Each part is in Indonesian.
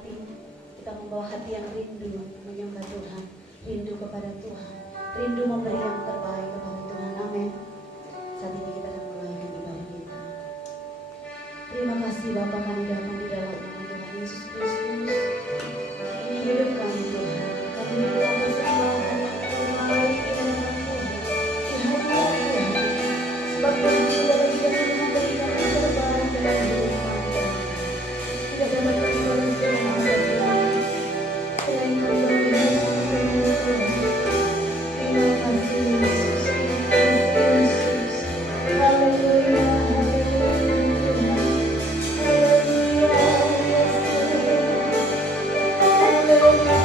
hati, kita membawa hati yang rindu menyembah Tuhan, rindu kepada Tuhan, rindu memberi yang terbaik kepada Tuhan. Amin. Saat ini kita akan mulai ibadah kita. Terima kasih Bapa, kami datang di dalam nama Tuhan Yesus Kristus. Ini hidup kami Tuhan. Kami datang persembahkan yang terbaik di hadapan Tuhan, di hadirat Tuhan. Sebab Tuhan sudah berjanji memberikan yang terbaik dalam hidup kami. Tidak dapat kami balaskan apa Tuhan selain kembali bersama Tuhan. Terima kasih Yesus, terima kasih Yesus. Haleluya, haleluya Tuhan. Haleluya Yesus. Haleluya.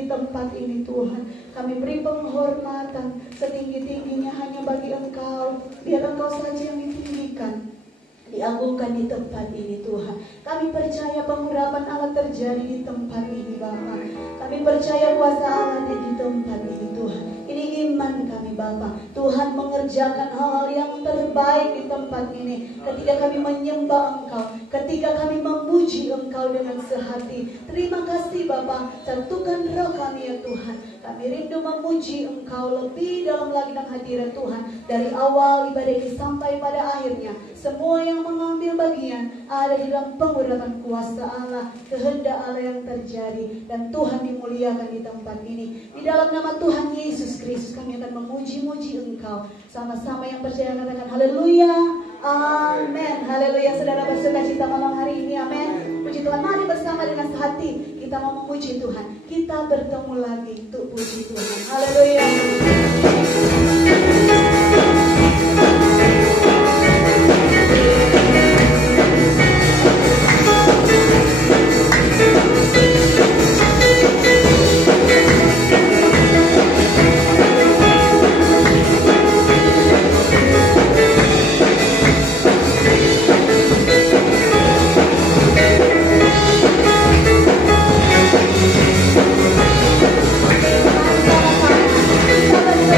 di tempat ini Tuhan. Kami beri penghormatan setinggi-tingginya hanya bagi Engkau. Biar Engkau saja yang ditinggikan, diagungkan di tempat ini Tuhan. Kami percaya pengurapan Allah terjadi di tempat ini Bapa. Kami percaya kuasa Allah ada di tempat ini Tuhan. Ini iman kami Bapa. Tuhan mengerjakan hal-hal yang terbaik di tempat ini. Ketika kami menyembah Engkau, ketika kami memuji Engkau dengan sehati. Terima kasih Bapa. Satukan roh kami ya Tuhan. Kami rindu memuji Engkau lebih dalam lagi dalam hadirat Tuhan. Dari awal ibadah ini sampai pada akhirnya, semua yang mengambil bagian ada di dalam pengurapan kuasa Allah, kehendak Allah yang terjadi, dan Tuhan dimuliakan di tempat ini. Di dalam nama Tuhan Yesus Kristus kami akan memuji-muji Engkau. Sama-sama yang percaya katakan haleluya, amin. Haleluya. Saudara bersuka cita malam hari ini, amin. Puji Tuhan, mari bersama dengan hati kita mau memuji Tuhan. Kita bertemu lagi untuk puji Tuhan. Haleluya. Kita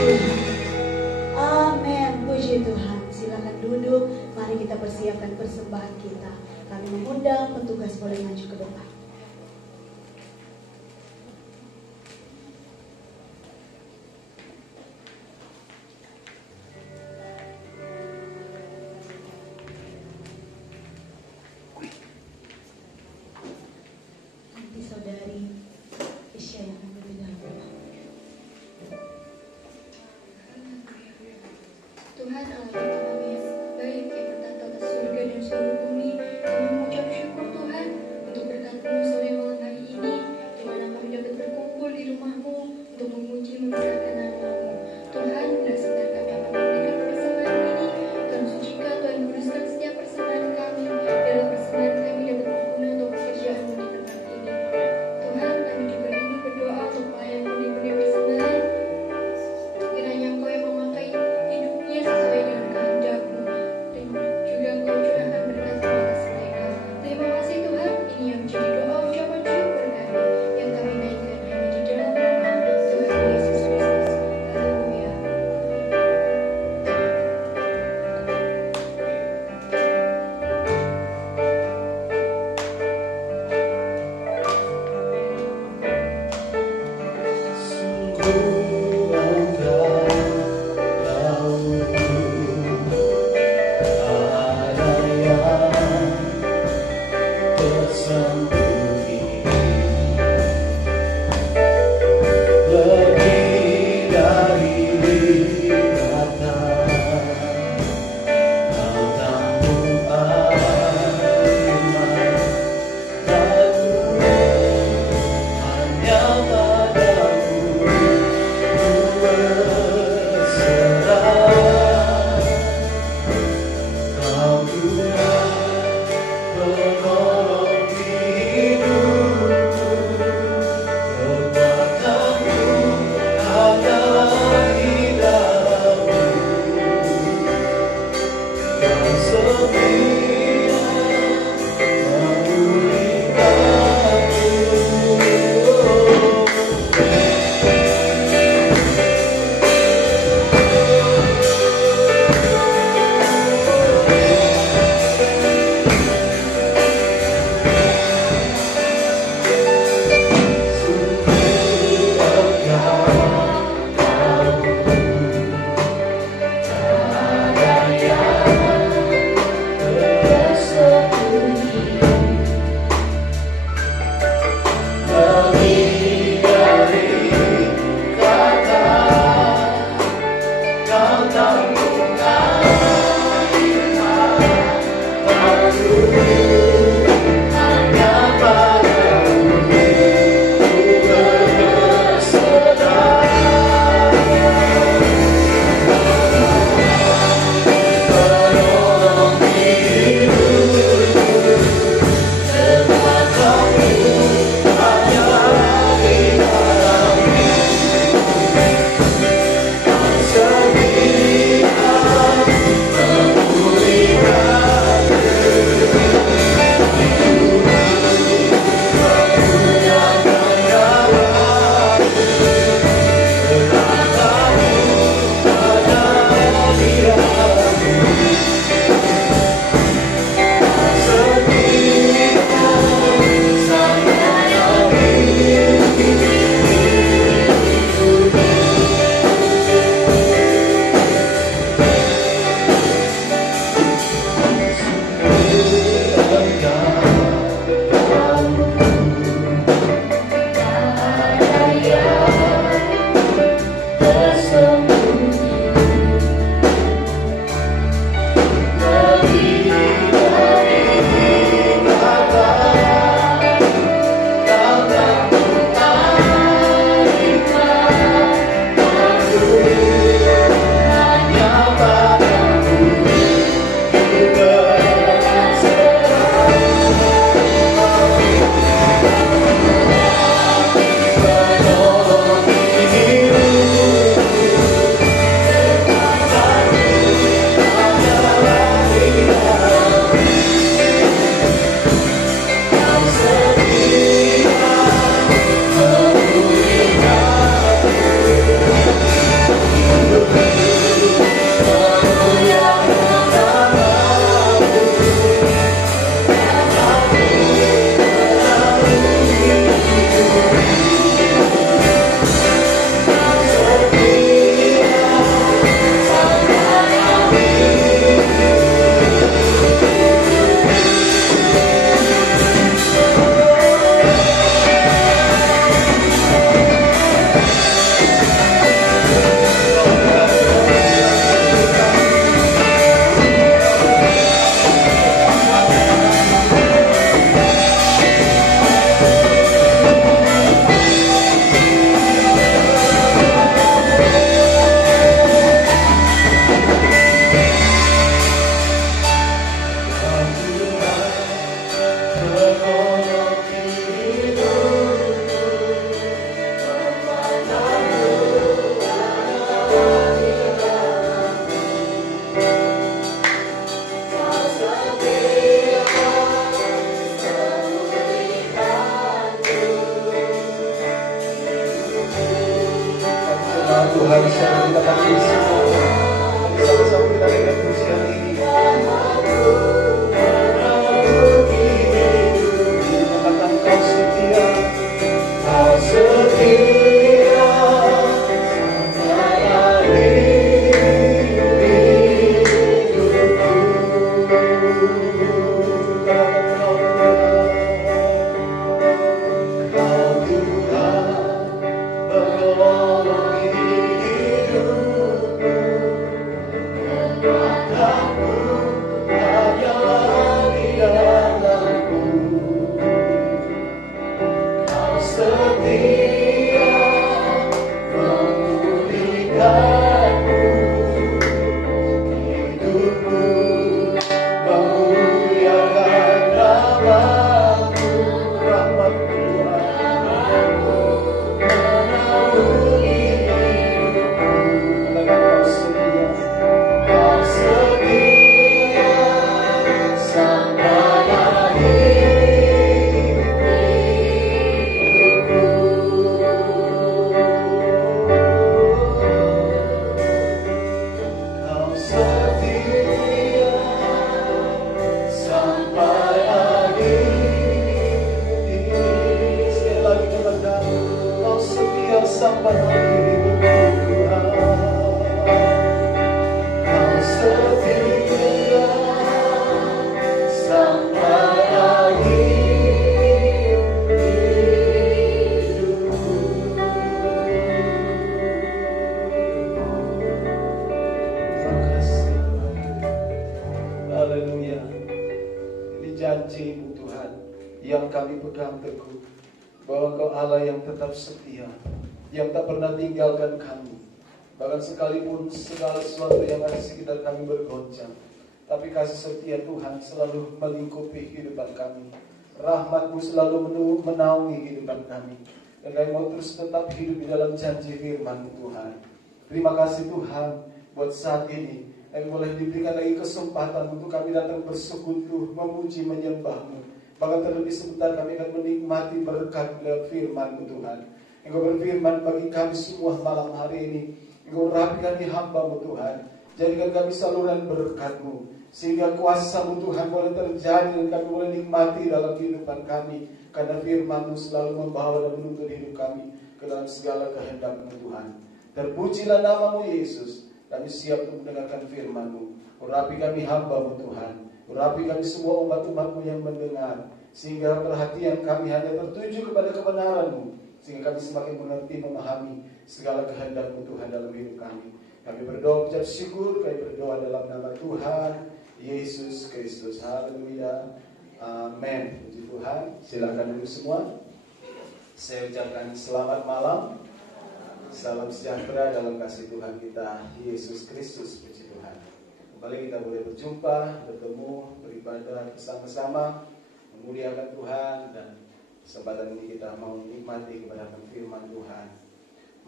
Tuhan. Amin. Puji Tuhan. Silakan duduk. Mari kita persiapkan persembahan kita. Kami mengundang petugas boleh maju ke depan. Nanti saudari Isya yang akan lebih dahulu. Tuhan Allah Bapa kami yang baik yang bertata atas surga dan seluruh bumi, kami mengucap syukur Tuhan untuk berkat-Mu sore malam hari ini, di mana kami dapat berkumpul di rumah-Mu untuk memuji membesarkan nama-Mu. Tuhan, bila sebentar kami akan memberikan persembahan ini, Tuhan sucikan, Tuhan kuduskan setiap persembahan kami, dalam persembahan kami dapat berguna untuk pekerjaan-Mu di tempat ini. Tuhan, kami juga rindu berdoa untuk pelayan pundi-pundi persembahan, kiranya Engkau yang memakai hidupnya sesuai dengan kehendak-Mu. kita panggil semua. Mari sama-sama kita naikkan pujian ini. Katakan kau setia, kau setia sampai akhir hidupku. Katakan kau Tuhan, penolong hidupku. Kekuatanku hanyalah di dalam-Mu. Kau setia memulihkanku, hidupku memuliakan nama-Mu. Rahmat Tuhan menaungi hidupku. Katakan kau setia, kau setia sampai akhir hidupku. Kau setia sampai akhir hidupku. Sekali lagi katakan, kau setia sampai akhir hidupku Tuhan. Kau setia sampai akhir hidupku. Terima kasih. Haleluya. Ini janji-Mu Tuhan yang kami pegang teguh, bahwa Engkau Allah yang tetap setia, yang tak pernah tinggalkan kami. Bahkan sekalipun segala sesuatu yang ada di sekitar kami bergoncang, tapi kasih setia Tuhan selalu melingkupi kehidupan kami. Rahmat-Mu selalu menaungi kehidupan kami. Dan kami mau terus tetap hidup di dalam janji firman-Mu Tuhan. Terima kasih Tuhan buat saat ini kami boleh diberikan lagi kesempatan untuk kami datang bersekutu, memuji, menyembah-Mu. Bahkan terlebih sebentar kami akan menikmati berkat lewat firman-Mu Tuhan. Engkau berfirman bagi kami semua malam hari ini. Engkau rapikan di hamba-Mu Tuhan. Jadikan kami saluran berkat-Mu, sehingga kuasa-Mu Tuhan boleh terjadi dan kami boleh nikmati dalam kehidupan kami. Karena firman-Mu selalu membawa dan menuntun hidup kami ke dalam segala kehendak-Mu Tuhan. Terpujilah nama-Mu Yesus. Kami siap untuk mendengarkan firman-Mu. Urapi kami hamba-Mu Tuhan. Urapi kami semua umat-umat-Mu yang mendengar, sehingga perhatian kami hanya tertuju kepada kebenaran-Mu, sehingga kami semakin mengerti, memahami segala kehendak-Mu Tuhan dalam hidup kami. Kami berdoa ucap syukur, kami berdoa dalam nama Tuhan Yesus Kristus. Haleluya. Amin. Puji Tuhan. Silakan duduk semua. Saya ucapkan selamat malam. Salam sejahtera dalam kasih Tuhan kita Yesus Kristus. Puji Tuhan. Kembali kita boleh berjumpa, bertemu, beribadah bersama-sama, memuliakan Tuhan, dan kesempatan ini kita mau menikmati kebenaran firman Tuhan.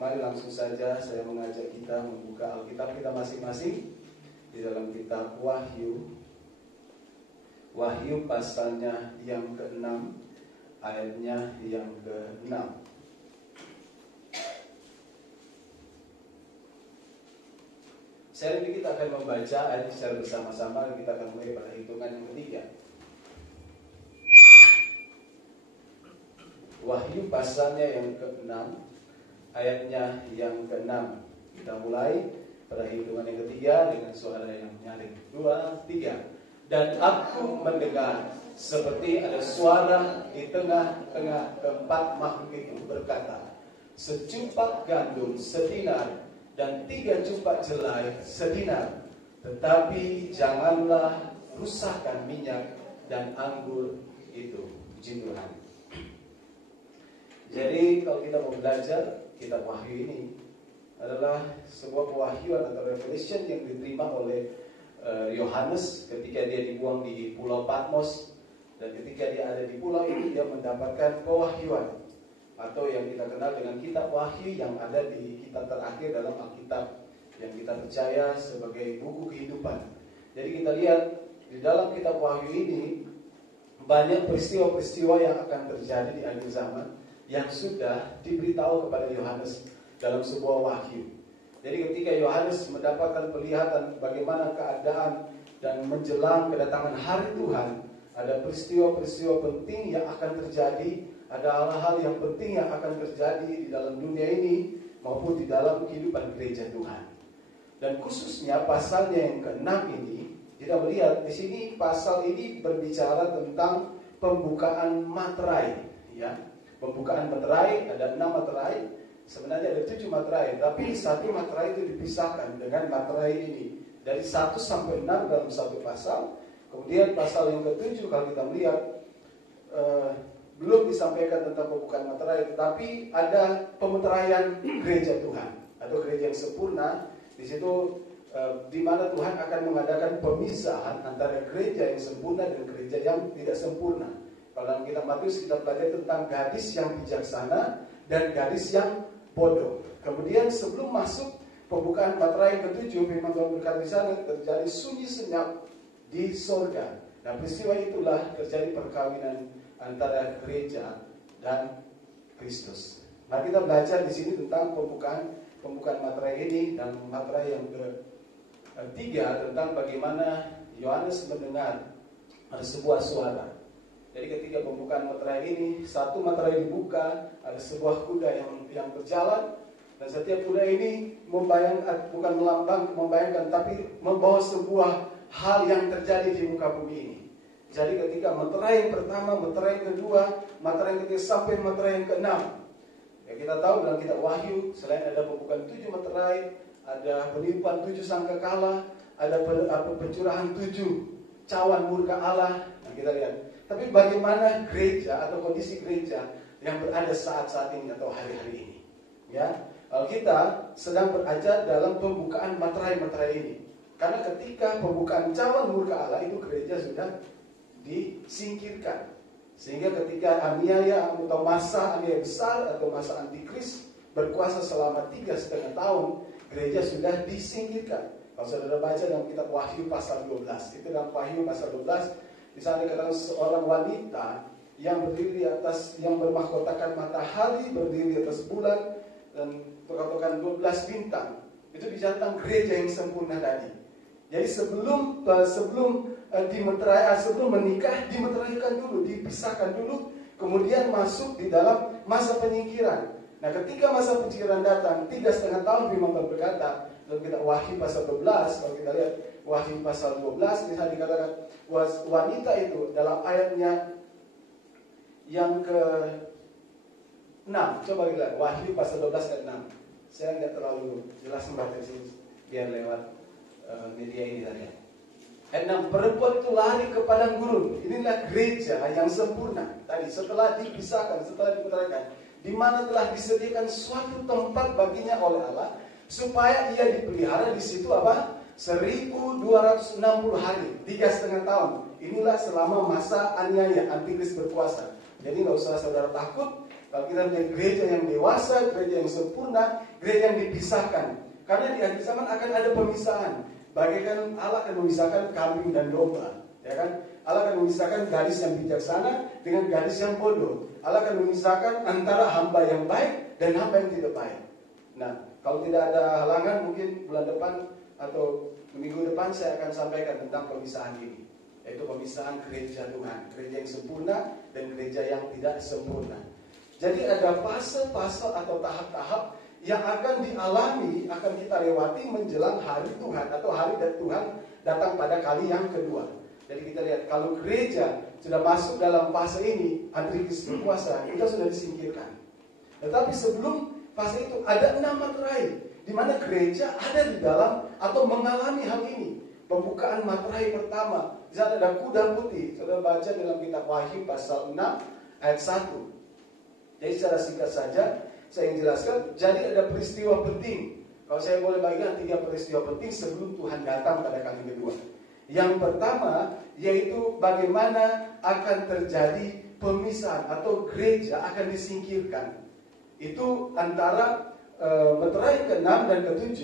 Mari langsung saja saya mengajak kita membuka Alkitab kita masing-masing di dalam kitab Wahyu. Wahyu pasalnya yang ke-6, ayatnya yang ke-6. Sekarang ini kita akan membaca ayat secara bersama-sama dan kita akan mulai pada hitungan yang ketiga. Wahyu pasalnya yang ke-6, ayatnya yang ke-6. Kita mulai pada hitungan yang ketiga dengan suara yang nyaring. 2, 3. Dan aku mendengar seperti ada suara di tengah-tengah keempat makhluk itu berkata, secumpak gandum sedinar dan 3 cumpak jelai sedinar, tetapi janganlah rusakkan minyak dan anggur itu. Puji Tuhan. Jadi kalau kita mau belajar kitab Wahyu ini adalah sebuah pewahyuan atau revelation yang diterima oleh Yohanes ketika dia dibuang di Pulau Patmos, dan ketika dia ada di pulau itu dia mendapatkan pewahyuan atau yang kita kenal dengan kitab Wahyu yang ada di kitab terakhir dalam Alkitab yang kita percaya sebagai buku kehidupan. Jadi kita lihat di dalam kitab Wahyu ini banyak peristiwa-peristiwa yang akan terjadi di akhir zaman yang sudah diberitahu kepada Yohanes dalam sebuah wahyu. Jadi ketika Yohanes mendapatkan penglihatan bagaimana keadaan dan menjelang kedatangan hari Tuhan, ada peristiwa-peristiwa penting yang akan terjadi, ada hal-hal yang penting yang akan terjadi di dalam dunia ini maupun di dalam kehidupan gereja Tuhan. Dan khususnya pasalnya yang ke-6 ini, kita melihat di sini pasal ini berbicara tentang pembukaan materai, ya. Pembukaan materai, ada 6 materai. Sebenarnya ada 7 materai, tapi satu materai itu dipisahkan dengan materai ini. Dari 1 sampai 6 dalam satu pasal. Kemudian pasal yang ke-7 kalau kita melihat belum disampaikan tentang pembukaan materai, tetapi ada pemeteraian gereja Tuhan atau gereja yang sempurna. Di situ di mana Tuhan akan mengadakan pemisahan antara gereja yang sempurna dan gereja yang tidak sempurna. Kalau dalam kitab Matius kita belajar tentang gadis yang bijaksana dan gadis yang bodoh. Kemudian sebelum masuk pembukaan materai yang ke-7, firman Tuhan berkata di sana terjadi sunyi senyap di sorga. Nah, peristiwa itulah terjadi perkawinan antara gereja dan Kristus. Nah, kita belajar di sini tentang pembukaan materai ini, dan materai yang ke-3 tentang bagaimana Yohanes mendengar ada sebuah suara. Jadi ketika pembukaan materai ini, satu materai dibuka, ada sebuah kuda yang berjalan, dan setiap kuda ini membayangkan, tapi membawa sebuah hal yang terjadi di muka bumi ini. Jadi ketika materai yang pertama, materai yang kedua, materai yang ketiga sampai materai yang ke-6, ya kita tahu dalam kitab Wahyu, selain ada pembukaan 7 materai, ada penipuan 7 sangkakala, ada pencurahan 7 cawan murka Allah. Nah, kita lihat. Tapi bagaimana gereja atau kondisi gereja yang berada saat-saat ini atau hari-hari ini? Ya, kita sedang berada dalam pembukaan materai-materai ini. Karena ketika pembukaan cawan murka Allah itu gereja sudah disingkirkan. Sehingga ketika aniaya atau masa aniaya besar atau masa antikris berkuasa selama 3,5 tahun, gereja sudah disingkirkan. Kalau saudara baca dalam kitab Wahyu pasal 12, itu dalam Wahyu pasal 12, di sana dikatakan seorang wanita yang berdiri di atas, yang bermahkotakan matahari, berdiri di atas bulan, dan berkatakan 12 bintang. Itu bicara tentang gereja yang sempurna tadi. Jadi sebelum dimeterai, sebelum menikah, dimeteraikan dulu, dipisahkan dulu, kemudian masuk di dalam masa penyingkiran. Nah, ketika masa penyingkiran datang, 3,5 tahun, firman Tuhan berkata dalam kitab Wahyu pasal 12, kalau kita lihat Wahyu pasal 12, misalnya dikatakan wanita itu dalam ayatnya yang ke-6. Coba kita lihat Wahyu pasal 12 ayat 6. Saya nggak terlalu jelas membaca di sini, biar lewat media ini tadi. Ayat 6, perempuan itu lari ke padang gurun. Inilah gereja yang sempurna. Tadi setelah dipisahkan, setelah dimeteraikan, di mana telah disediakan suatu tempat baginya oleh Allah, supaya ia dipelihara di situ apa? 1260 hari, 3,5 tahun. Inilah selama masa aniaya, antikris berkuasa. Jadi nggak usah saudara takut kalau kita menjadi gereja yang dewasa, gereja yang sempurna, gereja yang dipisahkan. Karena di akhir zaman akan ada pemisahan. Bagaikan Allah akan memisahkan kambing dan domba, ya kan? Allah akan memisahkan gadis yang bijaksana dengan gadis yang bodoh. Allah akan memisahkan antara hamba yang baik dan hamba yang tidak baik. Nah, kalau tidak ada halangan, mungkin bulan depan atau minggu depan saya akan sampaikan tentang pemisahan ini, yaitu pemisahan gereja Tuhan, gereja yang sempurna dan gereja yang tidak sempurna. Jadi ada fase-fase atau tahap-tahap yang akan dialami, akan kita lewati menjelang hari Tuhan atau hari dan Tuhan datang pada kali yang kedua. Jadi kita lihat kalau gereja sudah masuk dalam fase ini, antikris berkuasa, kita sudah disingkirkan. Tetapi sebelum fase itu ada 6 materai di mana gereja ada di dalam atau mengalami hal ini. Pembukaan materai pertama, di sana ada kuda putih. Saudara baca dalam kitab Wahyu pasal 6 ayat 1. Jadi secara singkat saja saya ingin jelaskan. Jadi ada peristiwa penting. Kalau saya boleh bagikan 3 peristiwa penting sebelum Tuhan datang pada kali kedua. Yang pertama yaitu bagaimana akan terjadi pemisahan atau gereja akan disingkirkan. Itu antara materai ke-6 dan ke-7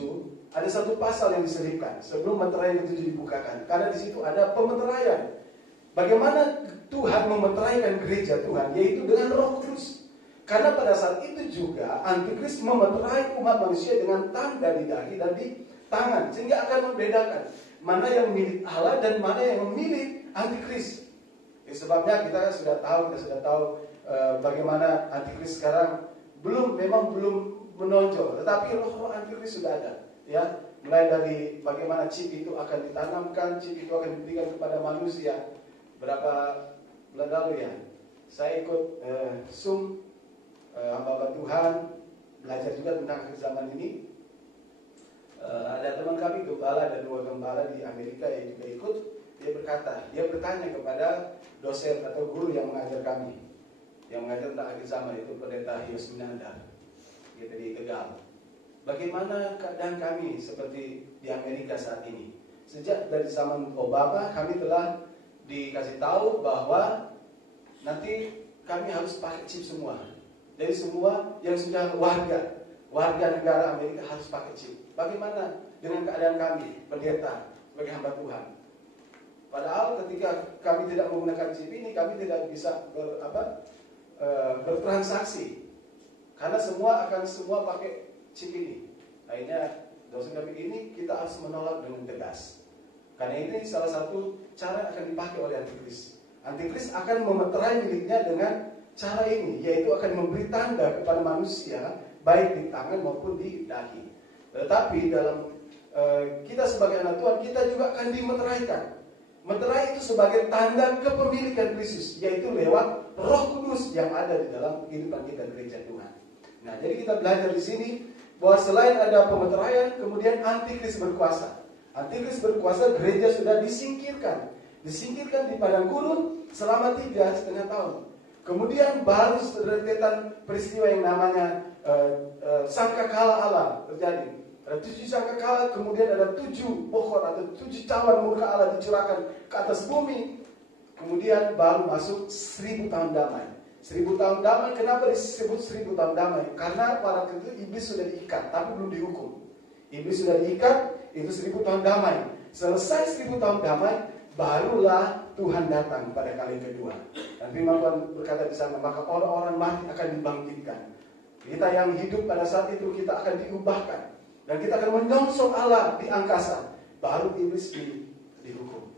ada satu pasal yang diselipkan sebelum materai yang ke-7 dibukakan. Karena di situ ada pemeteraian. Bagaimana Tuhan memeteraikan gereja Tuhan, yaitu dengan Roh Kudus. Karena pada saat itu juga Antikris memeterai umat manusia dengan tanda di dahi dan di tangan, sehingga akan membedakan mana yang milik Allah dan mana yang milik Antikris. Sebabnya kita sudah tahu bagaimana Antikris sekarang memang belum menonjol, tetapi roh Antikris sudah ada, ya. Mulai dari bagaimana chip itu akan ditanamkan, chip itu akan diberikan kepada manusia. Berapa bulan lalu ya, saya ikut Zoom hamba Tuhan, belajar juga tentang akhir zaman ini. Ada teman kami gembala, ada 2 gembala di Amerika yang juga ikut. Dia bertanya kepada dosen atau guru yang mengajar kami, yang mengajar tentang akhir zaman, itu Pendeta Hius Minandar, gitu di Tegal. Bagaimana keadaan kami seperti di Amerika saat ini? Sejak dari zaman Obama kami telah dikasih tahu bahwa nanti kami harus pakai chip semua. Jadi semua yang sudah warga negara Amerika harus pakai chip. Bagaimana dengan keadaan kami, pendeta, sebagai hamba Tuhan? Padahal ketika kami tidak menggunakan chip ini, kami tidak bisa bertransaksi. Karena semua pakai chip ini. Akhirnya dosen kami ini kita harus menolak dengan tegas. Karena ini salah satu cara yang akan dipakai oleh Antikris. Antikris akan memeterai miliknya dengan cara ini, yaitu akan memberi tanda kepada manusia, baik di tangan maupun di dahi. Tetapi dalam kita sebagai anak Tuhan, kita juga akan dimeteraikan. Meterai itu sebagai tanda kepemilikan Kristus, yaitu lewat Roh Kudus yang ada di dalam kehidupan kita gereja Tuhan. Nah, jadi kita belajar di sini bahwa selain ada pemeteraian, kemudian Antikris berkuasa. Antikris berkuasa, gereja sudah disingkirkan di padang gurun selama 3,5 tahun. Kemudian baru rentetan peristiwa yang namanya sangkakala Allah terjadi. Ada 7 sangkakala, kemudian ada 7 pohon atau 7 cawan murka Allah dicurahkan ke atas bumi. Kemudian baru masuk 1000 tahun damai. 1000 tahun damai, kenapa disebut 1000 tahun damai? Karena pada waktu itu iblis sudah diikat, tapi belum dihukum. Iblis sudah diikat, itu 1000 tahun damai. Selesai 1000 tahun damai, barulah Tuhan datang pada kali kedua. Dan firman Tuhan berkata di sana, maka orang-orang mati akan dibangkitkan. Kita yang hidup pada saat itu, kita akan diubahkan. Dan kita akan menyongsong Allah di angkasa. Baru iblis dihukum.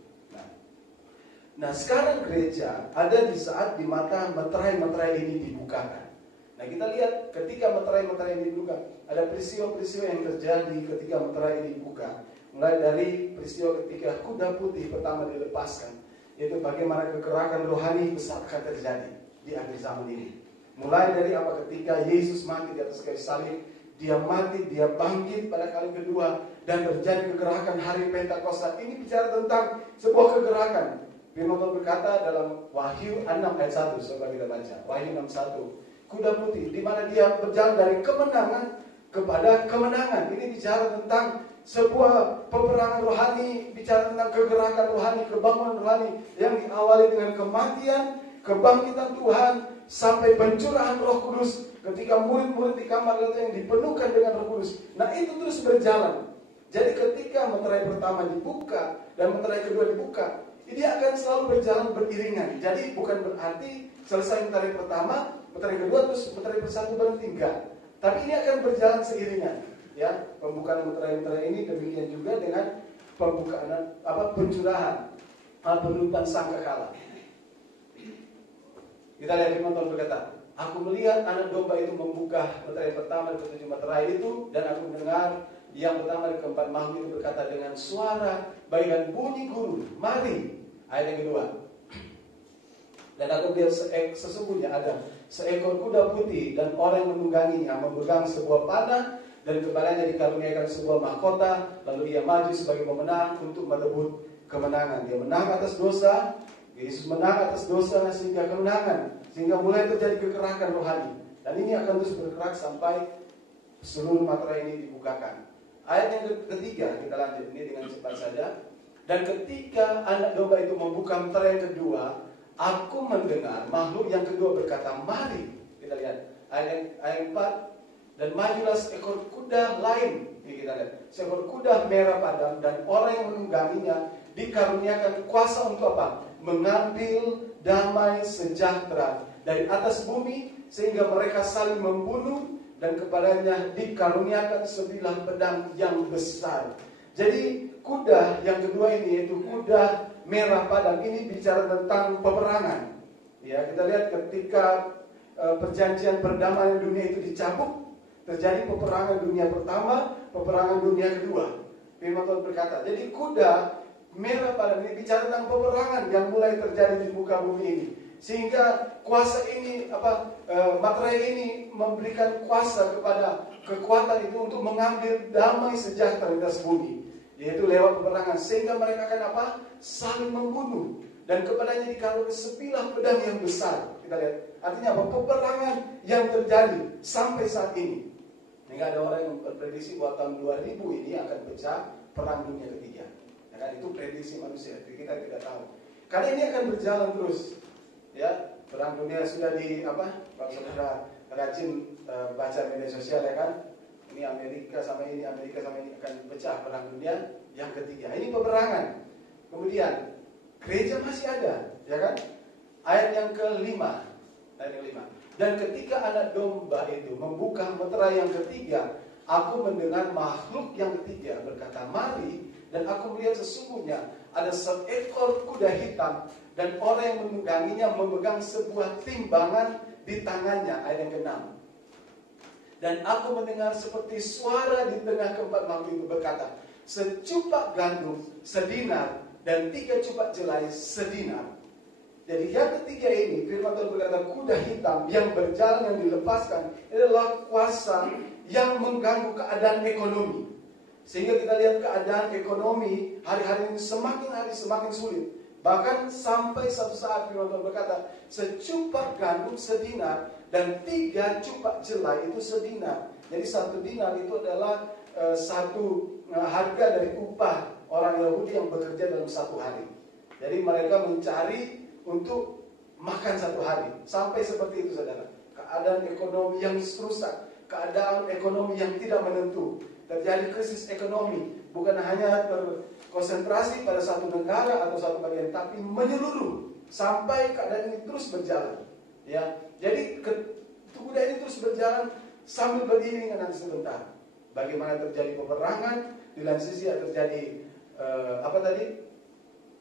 Nah, sekarang gereja ada di saat di mata meterai-meterai ini dibukakan. Nah, kita lihat ketika meterai-meterai ini dibuka, ada peristiwa-peristiwa yang terjadi ketika meterai ini dibuka. Mulai dari peristiwa ketika kuda putih pertama dilepaskan, yaitu bagaimana kegerakan rohani besar akan terjadi di akhir zaman ini. Mulai dari ketika Yesus mati di atas kayu salib, dia mati, dia bangkit pada kali kedua, dan terjadi kegerakan hari Pentakosta. Ini bicara tentang sebuah kegerakan. Firman Tuhan berkata dalam Wahyu 6 ayat 1, coba kita baca. Wahyu 6:1. Kuda putih, di mana dia berjalan dari kemenangan kepada kemenangan. Ini bicara tentang sebuah peperangan rohani, bicara tentang kegerakan rohani, kebangunan rohani yang diawali dengan kematian, kebangkitan Tuhan, sampai pencurahan Roh Kudus. Ketika murid-murid di kamar itu yang dipenuhkan dengan Roh Kudus. Nah, itu terus berjalan. Jadi ketika meterai pertama dibuka dan meterai kedua dibuka, dia akan selalu berjalan beriringan. Jadi bukan berarti selesai meterai pertama, meterai kedua terus meterai bersatu berhenti, enggak. Tapi ini akan berjalan seiringan. Ya, pembukaan meterai-meterai ini demikian juga dengan pembukaan pencurahan penutupan sangkakala. Kita lihat firman Tuhan berkata, aku melihat anak domba itu membuka meterai pertama dan ketujuh meterai itu, dan aku mendengar yang pertama dan keempat makhluk itu berkata dengan suara bagaikan bunyi gurun, mari. Ayat yang kedua. Dan aku melihat sesungguhnya ada seekor kuda putih dan orang yang menungganginya memegang sebuah panah dan kepalanya dikaruniakan sebuah mahkota. Lalu ia maju sebagai pemenang untuk merebut kemenangan. Dia menang atas dosa. Yesus menang atas dosa sehingga kemenangan. Sehingga mulai terjadi kegerakan rohani. Dan ini akan terus bergerak sampai seluruh meterai ini dibukakan. Ayat yang ketiga, kita lanjut ini dengan cepat saja. Dan ketika anak domba itu membuka meterai yang kedua, aku mendengar makhluk yang kedua berkata, mari. Kita lihat ayat 4. Dan majulah seekor kuda lain. Ini kita lihat. Seekor kuda merah padam dan orang yang menungganginya dikaruniakan kuasa untuk apa? Mengambil damai sejahtera dari atas bumi sehingga mereka saling membunuh dan kepadanya dikaruniakan sebilah pedang yang besar. Jadi kuda yang kedua ini yaitu kuda merah padang ini bicara tentang peperangan. Ya, kita lihat ketika perjanjian perdamaian dunia itu dicabut, terjadi peperangan dunia pertama, peperangan dunia kedua. Firman Tuhan berkata, jadi kuda merah padang ini bicara tentang peperangan yang mulai terjadi di muka bumi ini. Sehingga kuasa ini, materai ini memberikan kuasa kepada kekuatan itu untuk mengambil damai sejahtera di atas bumi. Yaitu lewat peperangan. Sehingga mereka akan saling membunuh. Dan kepadanya dikaruniai sebilah pedang yang besar. Kita lihat, artinya apa? Peperangan yang terjadi sampai saat ini. Sehingga ada orang yang berprediksi bahwa tahun 2000 ini akan pecah perang dunia ketiga. Ya kan? Itu prediksi manusia, kita tidak tahu. Karena ini akan berjalan terus. Ya, perang dunia sudah kalau saudara rajin baca media sosial ya kan. Ini Amerika sama ini akan pecah perang dunia yang ketiga. Ini peperangan. Kemudian gereja masih ada, ya kan? Ayat yang kelima. Dan ketika anak domba itu membuka meterai yang ketiga, aku mendengar makhluk yang ketiga berkata, mari, dan aku melihat sesungguhnya ada seekor kuda hitam, dan orang yang menungganginya memegang sebuah timbangan di tangannya. Ayat yang ke-6. Dan aku mendengar seperti suara di tengah keempat makhluk itu berkata, secupak gandum sedinar, dan 3 cupak jelai sedinar. Jadi yang ketiga ini, firman Tuhan berkata, kuda hitam yang berjalan yang dilepaskan adalah kuasa yang mengganggu keadaan ekonomi. Sehingga kita lihat keadaan ekonomi hari-hari ini semakin hari semakin sulit. Bahkan sampai satu saat firman Tuhan berkata, secupak gandum sedinar dan 3 cupak jelai itu sedinar. Jadi 1 dinar itu adalah satu harga dari upah orang Yahudi yang bekerja dalam 1 hari. Jadi mereka mencari untuk makan 1 hari. Sampai seperti itu saudara. Keadaan ekonomi yang rusak, keadaan ekonomi yang tidak menentu. Terjadi krisis ekonomi, bukan hanya terkonsentrasi pada satu negara atau satu bagian, tapi menyeluruh sampai keadaan ini terus berjalan. Ya, jadi kuda ini terus berjalan sambil beriringan nanti sebentar. Bagaimana terjadi peperangan, di lain sisi terjadi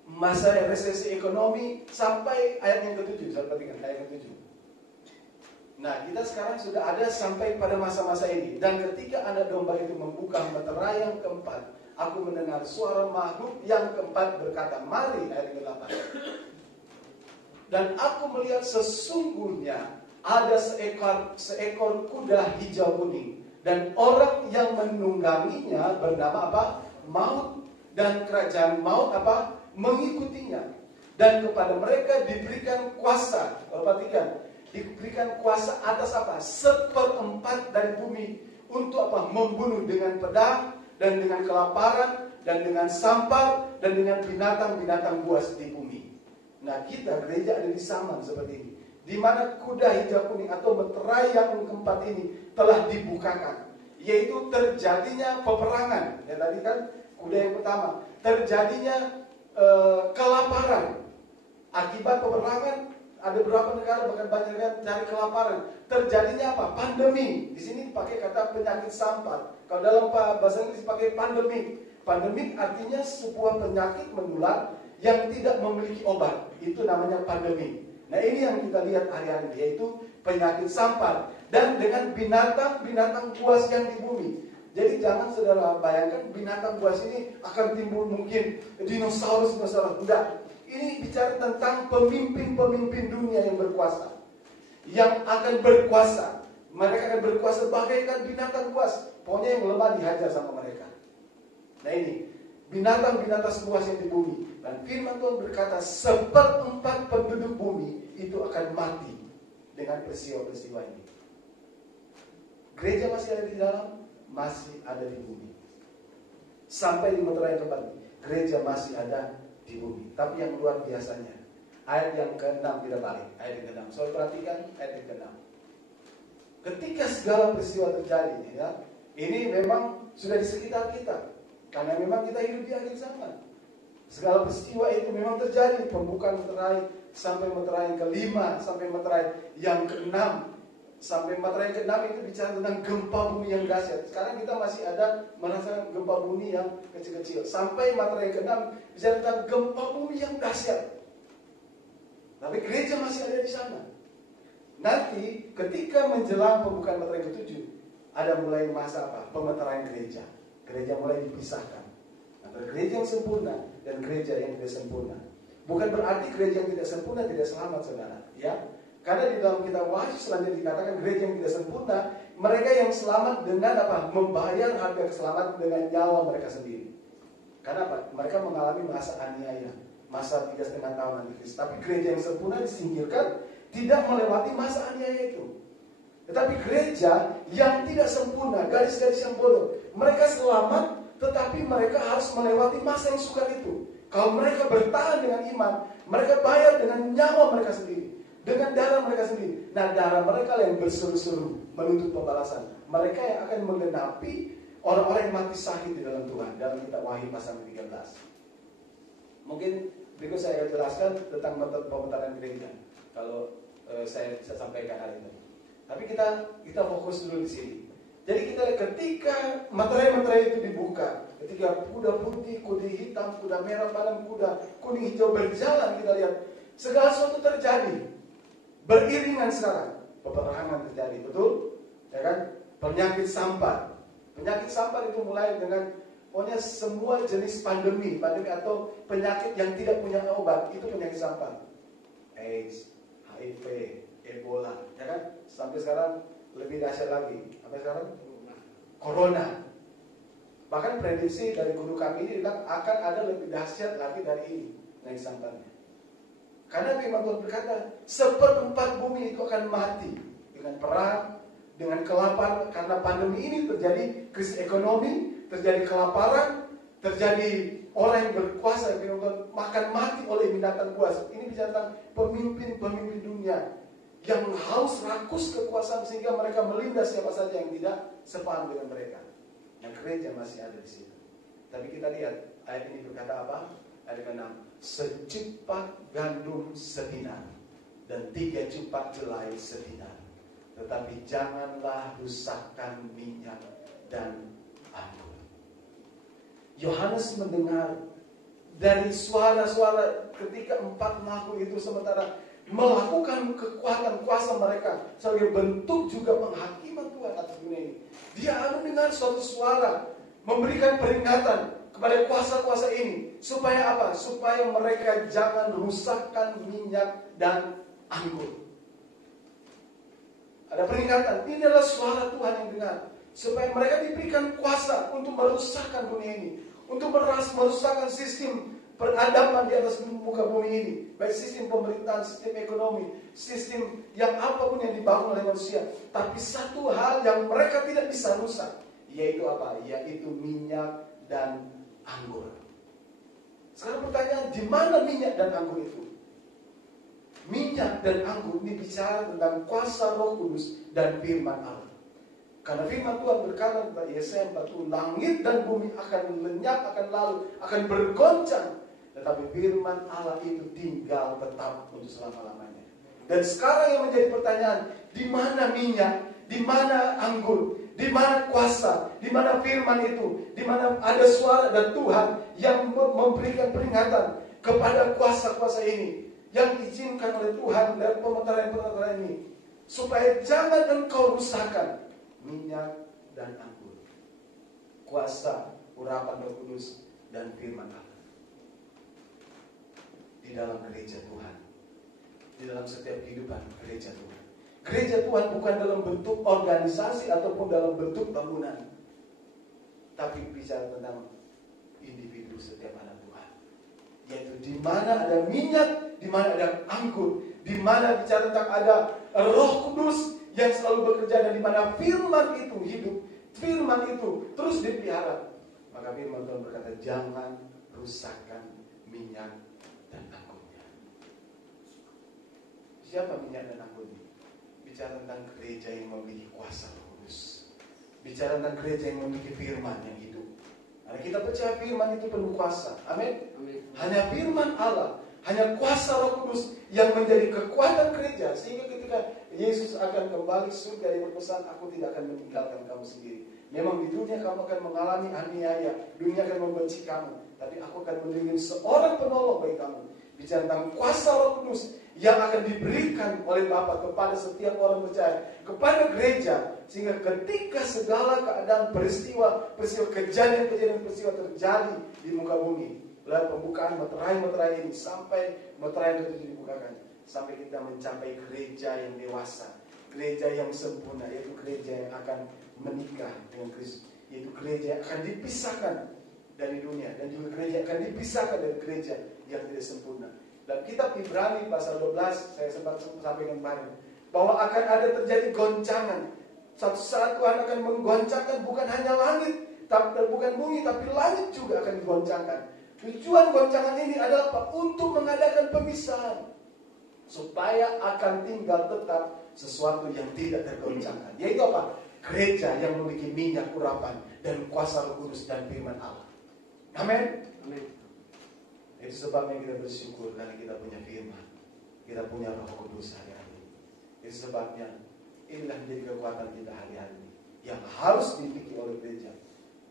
masa resesi ekonomi sampai ayat yang ke-7. Saya perhatikan ayat yang ke-7. Nah, kita sekarang sudah ada sampai pada masa-masa ini. Dan ketika anak domba itu membuka meterai yang keempat, aku mendengar suara makhluk yang keempat berkata, mari, ayat yang ke-8. Dan aku melihat sesungguhnya ada seekor kuda hijau kuning, dan orang yang menungganginya bernama apa? Maut, dan kerajaan maut mengikutinya. Dan kepada mereka diberikan kuasa. Perhatikan, diberikan kuasa atas 1/4 dari bumi untuk membunuh dengan pedang dan dengan kelaparan dan dengan sampar dan dengan binatang-binatang buas di bumi. Nah, kita gereja ada di zaman seperti ini, di mana kuda hijau kuning atau meterai yang keempat ini telah dibukakan, yaitu terjadinya peperangan. Ya, tadi kan kuda yang pertama, terjadinya kelaparan akibat peperangan. Ada beberapa negara bahkan banyak negara cari kelaparan. Terjadinya pandemi. Di sini dipakai kata penyakit sampar. Kalau dalam bahasa Inggris dipakai pandemik. Pandemik artinya sebuah penyakit menular yang tidak memiliki obat. Itu namanya pandemi. Nah, ini yang kita lihat hari-hari, yaitu penyakit sampar dan dengan binatang-binatang buas yang di bumi. Jadi jangan saudara bayangkan binatang buas ini akan timbul mungkin dinosaurus. Enggak. Ini bicara tentang pemimpin-pemimpin dunia yang berkuasa. Yang akan berkuasa. Mereka akan berkuasa bagaikan binatang buas. Pokoknya yang lemah dihajar sama mereka. Nah, ini binatang-binatang buas yang di bumi. Dan firman Tuhan berkata, 1/4 penduduk bumi itu akan mati dengan peristiwa-peristiwa ini. Gereja masih ada di dalam, masih ada di bumi. Sampai di meterai keempat, gereja masih ada di bumi. Tapi yang luar biasanya, ayat yang ke-6 kita balik. Ayat yang ke-6. Soal perhatikan ayat yang ke-6. Ketika segala peristiwa terjadi, ya, ini memang sudah di sekitar kita. Karena memang kita hidup di akhir zaman. Segala peristiwa itu memang terjadi. Pembukaan meterai sampai meterai yang ke-5, sampai meterai yang ke-6. Sampai materai yang ke-6 itu bicara tentang gempa bumi yang dahsyat. Sekarang kita masih ada merasakan gempa bumi yang kecil-kecil. Sampai materai yang ke-6 bicara tentang gempa bumi yang dahsyat. Tapi gereja masih ada di sana. Nanti ketika menjelang pembukaan materai yang ke-7, ada mulai masa apa? Pemeteraian gereja. Gereja mulai dipisahkan antara gereja yang sempurna dan gereja yang tidak sempurna. Bukan berarti gereja yang tidak sempurna tidak selamat, saudara. Ya, karena di dalam kitab Wahyu selanjutnya dikatakan gereja yang tidak sempurna, mereka yang selamat dengan apa? Membayar harga keselamatan dengan nyawa mereka sendiri. Karena apa? Mereka mengalami masa aniaya, masa 3,5 tahun antikris. Tapi gereja yang sempurna disingkirkan, tidak melewati masa aniaya itu. Tetapi gereja yang tidak sempurna, gadis-gadis yang bodoh, mereka selamat, tetapi mereka harus melewati masa yang sukar itu. Kalau mereka bertahan dengan iman, mereka bayar dengan nyawa mereka sendiri, dengan darah mereka sendiri. Nah, darah mereka yang berseru-seru menuntut pembalasan. Mereka yang akan menggenapi orang-orang yang mati syahid di dalam Tuhan. Dalam kitab Wahyu pasal 13. Mungkin berikut saya akan jelaskan tentang pemetaran gereja. Kalau saya bisa sampaikan hari ini. Tapi kita fokus dulu di sini. Jadi kita lihat ketika materai-materai itu dibuka, ketika kuda putih, kuda hitam, kuda merah, padam kuda kuning hijau berjalan, kita lihat segala sesuatu terjadi beriringan sekarang. Peperangan terjadi, betul? Ya kan? Penyakit sampar. Penyakit sampar itu mulai dengan pokoknya semua jenis pandemi atau penyakit yang tidak punya obat, itu penyakit sampar. AIDS, HIV, Ebola, ya kan? Sampai sekarang lebih dahsyat lagi. Sampai sekarang Corona. Bahkan prediksi dari guru kami ini bilang akan ada lebih dahsyat lagi dari ini, penyakit samparnya. Karena firman Tuhan berkata, 1/4 bumi itu akan mati dengan perang, dengan kelaparan. Karena pandemi ini terjadi krisis ekonomi, terjadi kelaparan, terjadi orang yang berkuasa yang makan mati oleh binatang buas. Ini bicara tentang pemimpin-pemimpin dunia yang haus rakus kekuasaan sehingga mereka melindas siapa saja yang tidak sepaham dengan mereka. Yang gereja masih ada di situ. Tapi kita lihat ayat ini berkata apa? Ayat ke-6, secupak gandum sedinar dan 3 cupak jelai sedinar. Tetapi janganlah rusakkan minyak dan anggur. Yohanes mendengar dari suara-suara ketika 4 makhluk itu sementara melakukan kekuatan kuasa mereka sebagai bentuk juga penghakiman Tuhan atas dunia ini. Dia mendengar suatu suara memberikan peringatan kepada kuasa-kuasa ini supaya apa? Supaya mereka jangan rusakkan minyak dan anggur. Ada peringatan. Ini adalah suara Tuhan yang dengar supaya mereka diberikan kuasa untuk merusakkan dunia ini, untuk merusakkan sistem peradaban di atas muka bumi ini, baik sistem pemerintahan, sistem ekonomi, sistem yang apapun yang dibangun oleh manusia. Tapi satu hal yang mereka tidak bisa rusak, yaitu apa? Yaitu minyak dan anggur. Sekarang pertanyaan, di mana minyak dan anggur itu? Minyak dan anggur ini bicara tentang kuasa Roh Kudus dan firman Allah. Karena firman Tuhan berkata kepada Yesaya 40, langit dan bumi akan lenyap, akan lalu, akan bergoncang. Tetapi firman Allah itu tinggal tetap untuk selama-lamanya. Dan sekarang yang menjadi pertanyaan, di mana minyak, di mana anggur, di mana kuasa, di mana firman itu, di mana ada suara dan Tuhan yang memberikan peringatan kepada kuasa-kuasa ini, yang diizinkan oleh Tuhan dari pemetaran-pemetaran ini, supaya jangan engkau rusakkan minyak dan anggur, kuasa, urapan Roh Kudus dan firman Allah di dalam gereja Tuhan, di dalam setiap kehidupan gereja Tuhan. Gereja Tuhan bukan dalam bentuk organisasi ataupun dalam bentuk bangunan, tapi bicara tentang individu setiap anak Tuhan, yaitu di mana ada minyak, di mana ada anggur, di mana bicara tentang ada Roh Kudus yang selalu bekerja, dan di mana firman itu hidup, firman itu terus dipelihara. Maka firman Tuhan berkata, jangan rusakkan minyak dan anggurnya. Siapa minyak dan anggur ini? Bicara tentang gereja yang memiliki kuasa Roh Kudus. Bicara tentang gereja yang memiliki firman yang hidup. Karena kita percaya firman itu penuh kuasa. Amin. Hanya firman Allah, hanya kuasa Roh Kudus yang menjadi kekuatan gereja, sehingga ketika Yesus akan kembali surga. Dia berpesan, aku tidak akan meninggalkan kamu sendiri. Memang di dunia kamu akan mengalami aniaya, dunia akan membenci kamu, tapi aku akan mengirim seorang penolong bagi kamu. Bicara tentang kuasa Roh Kudus yang akan diberikan oleh Bapa kepada setiap orang percaya, kepada gereja, sehingga ketika segala keadaan peristiwa kejadian peristiwa terjadi di muka bumi, melalui pembukaan meterai ini sampai meterai itu dibukakan, sampai kita mencapai gereja yang dewasa, gereja yang sempurna, yaitu gereja yang akan menikah dengan Kristus, yaitu gereja yang akan dipisahkan dari dunia, dan juga gereja yang akan dipisahkan dari gereja yang tidak sempurna. Dan kitab Ibrani pasal 12 saya sempat sampaikan kemarin bahwa akan ada terjadi goncangan. Suatu saat Tuhan akan menggoncangkan bukan hanya langit, bukan bumi, tapi langit juga akan digoncangkan. Tujuan goncangan ini adalah apa? Untuk mengadakan pemisahan, supaya akan tinggal tetap sesuatu yang tidak tergoncangkan, yaitu apa? Gereja yang memiliki minyak urapan dan kuasa Roh Kudus dan firman Allah. Amin. Itu sebabnya kita bersyukur karena kita punya firman, kita punya Roh Kudus hari-hari. Itu sebabnya inilah menjadi kekuatan kita hari-hari ini yang harus dimiliki oleh gereja.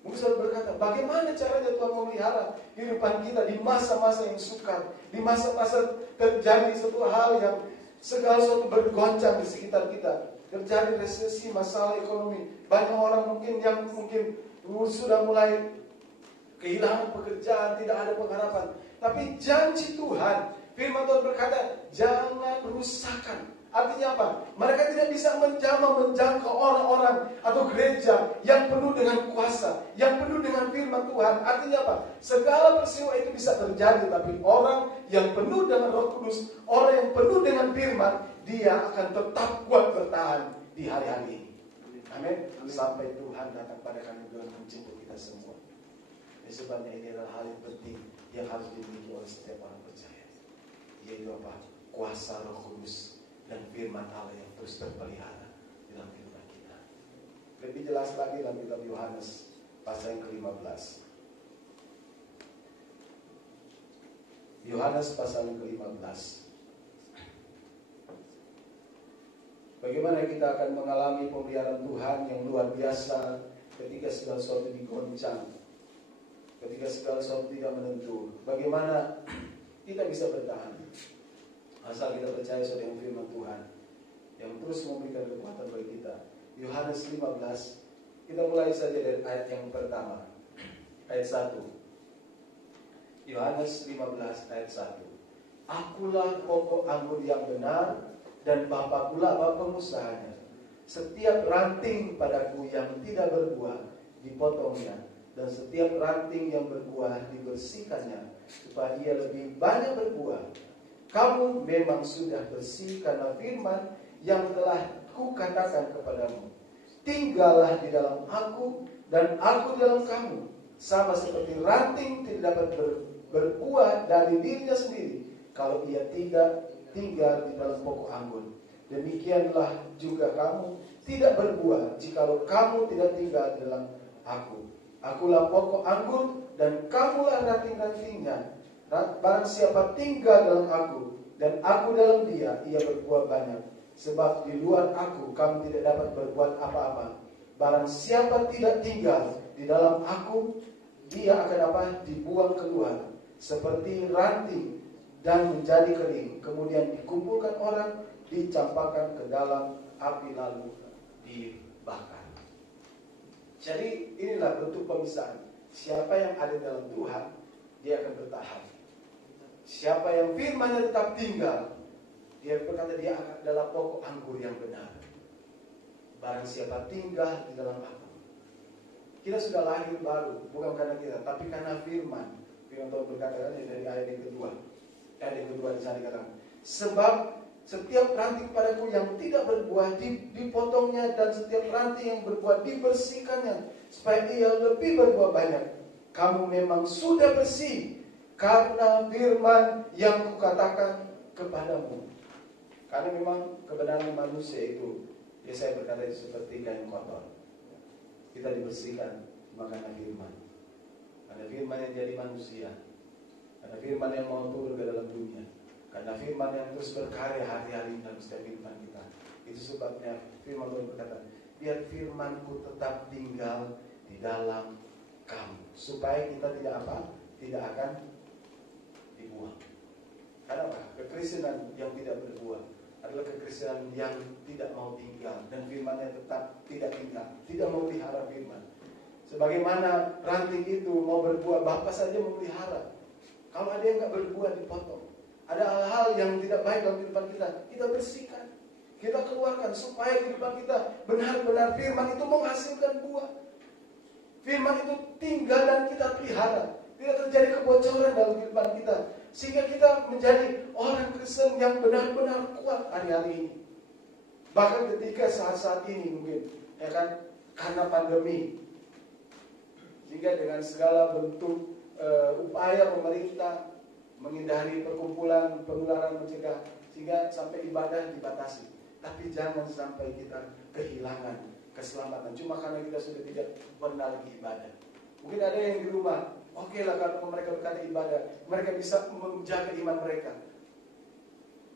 Mungkin saudara berkata, bagaimana caranya Tuhan memelihara kehidupan kita di masa-masa yang sukar, di masa-masa terjadi satu hal yang segala sesuatu bergoncang di sekitar kita, terjadi resesi, masalah ekonomi, banyak orang mungkin sudah mulai kehilangan pekerjaan, tidak ada pengharapan. Tapi janji Tuhan, firman Tuhan berkata, jangan rusakkan. Artinya apa? Mereka tidak bisa menjangkau orang-orang atau gereja yang penuh dengan kuasa, yang penuh dengan firman Tuhan. Artinya apa? Segala peristiwa itu bisa terjadi, tapi orang yang penuh dengan Roh Kudus, orang yang penuh dengan firman, dia akan tetap kuat bertahan di hari-hari ini. Amin. Sampai Tuhan datang pada kami dengan menjemput kita semua. Sebabnya ini adalah hal yang penting yang harus dimiliki oleh setiap orang percaya, yaitu apa? Kuasa Roh Kudus dan firman Allah yang terus terpelihara dalam kehidupan kita. Lebih jelas lagi dalam kitab Yohanes pasal yang ke-15. Yohanes pasal yang ke-15. Bagaimana kita akan mengalami pemeliharaan Tuhan yang luar biasa ketika segala sesuatu digoncang, ketika segala sesuatu tidak menentu. Bagaimana kita bisa bertahan? Asal kita percaya dengan firman Tuhan yang terus memberikan kekuatan bagi kita. Yohanes 15, kita mulai saja dari ayat yang pertama, ayat 1. Yohanes 15 ayat 1. Akulah pokok anggur yang benar, dan Bapa pula pengusahanya. Setiap ranting padaku yang tidak berbuah dipotongnya, dan setiap ranting yang berbuah dibersihkannya, supaya ia lebih banyak berbuah. Kamu memang sudah bersih karena firman yang telah kukatakan kepadamu. Tinggallah di dalam aku dan aku di dalam kamu. Sama seperti ranting tidak dapat berbuah dari dirinya sendiri kalau ia tidak tinggal di dalam pokok anggur. Demikianlah juga kamu tidak berbuah jikalau kamu tidak tinggal di dalam aku. Akulah pokok anggur dan kamulah ranting-rantingnya. Barang siapa tinggal dalam aku dan aku dalam dia, ia berbuah banyak. Sebab di luar aku kamu tidak dapat berbuat apa-apa. Barang siapa tidak tinggal di dalam aku, dia akan apa? Dibuang keluar seperti ranting dan menjadi kering. Kemudian dikumpulkan orang, dicampakkan ke dalam api lalu dibakar. Jadi inilah bentuk pemisahan. Siapa yang ada dalam Tuhan, dia akan bertahan. Siapa yang firman-Nya tetap tinggal, dia berkata dia adalah pokok anggur yang benar. Barang siapa tinggal di dalam aku. Kita sudah lahir baru, bukan karena kita, tapi karena firman. Firman Tuhan berkata dari ayat yang kedua. Ayat yang kedua di sana dikatakan, sebab setiap ranting padaku yang tidak berbuah dipotongnya, dan setiap ranting yang berbuah dibersihkannya, supaya ia lebih berbuah banyak. Kamu memang sudah bersih karena firman yang kukatakan kepadamu. Karena memang kebenaran manusia itu, ya saya berkata itu seperti kain kotor. Kita dibersihkan karena firman. Karena firman yang jadi manusia. Karena firman yang mau turun ke dalam dunia. Karena firman yang terus berkarya hari-hari dalam setiap kehidupan kita. Itu sebabnya firman Tuhan berkata, biar firman-Ku tetap tinggal di dalam kamu, supaya kita tidak apa? Tidak akan dibuang. Karena apa? Kekristenan yang tidak berbuah adalah kekristenan yang tidak mau tinggal, dan firman-Nya tetap tidak tinggal, tidak memelihara firman. Sebagaimana ranting itu mau berbuah, Bapa saja memelihara. Kalau ada yang nggak berbuah, dipotong. Ada hal-hal yang tidak baik dalam kehidupan kita bersihkan, kita keluarkan, supaya kehidupan kita benar-benar firman itu menghasilkan buah. Firman itu tinggal dan kita pelihara, tidak terjadi kebocoran dalam kehidupan kita, sehingga kita menjadi orang Kristen yang benar-benar kuat hari-hari ini. Bahkan ketika saat-saat ini mungkin, ya kan, karena pandemi, sehingga dengan segala bentuk upaya pemerintah menghindari perkumpulan, penularan, mencegah, sehingga sampai ibadah dibatasi. Tapi jangan sampai kita kehilangan keselamatan cuma karena kita sudah tidak pernah lagi ibadah. Mungkin ada yang di rumah, oke lah kalau mereka berkata ibadah, mereka bisa menjaga iman mereka.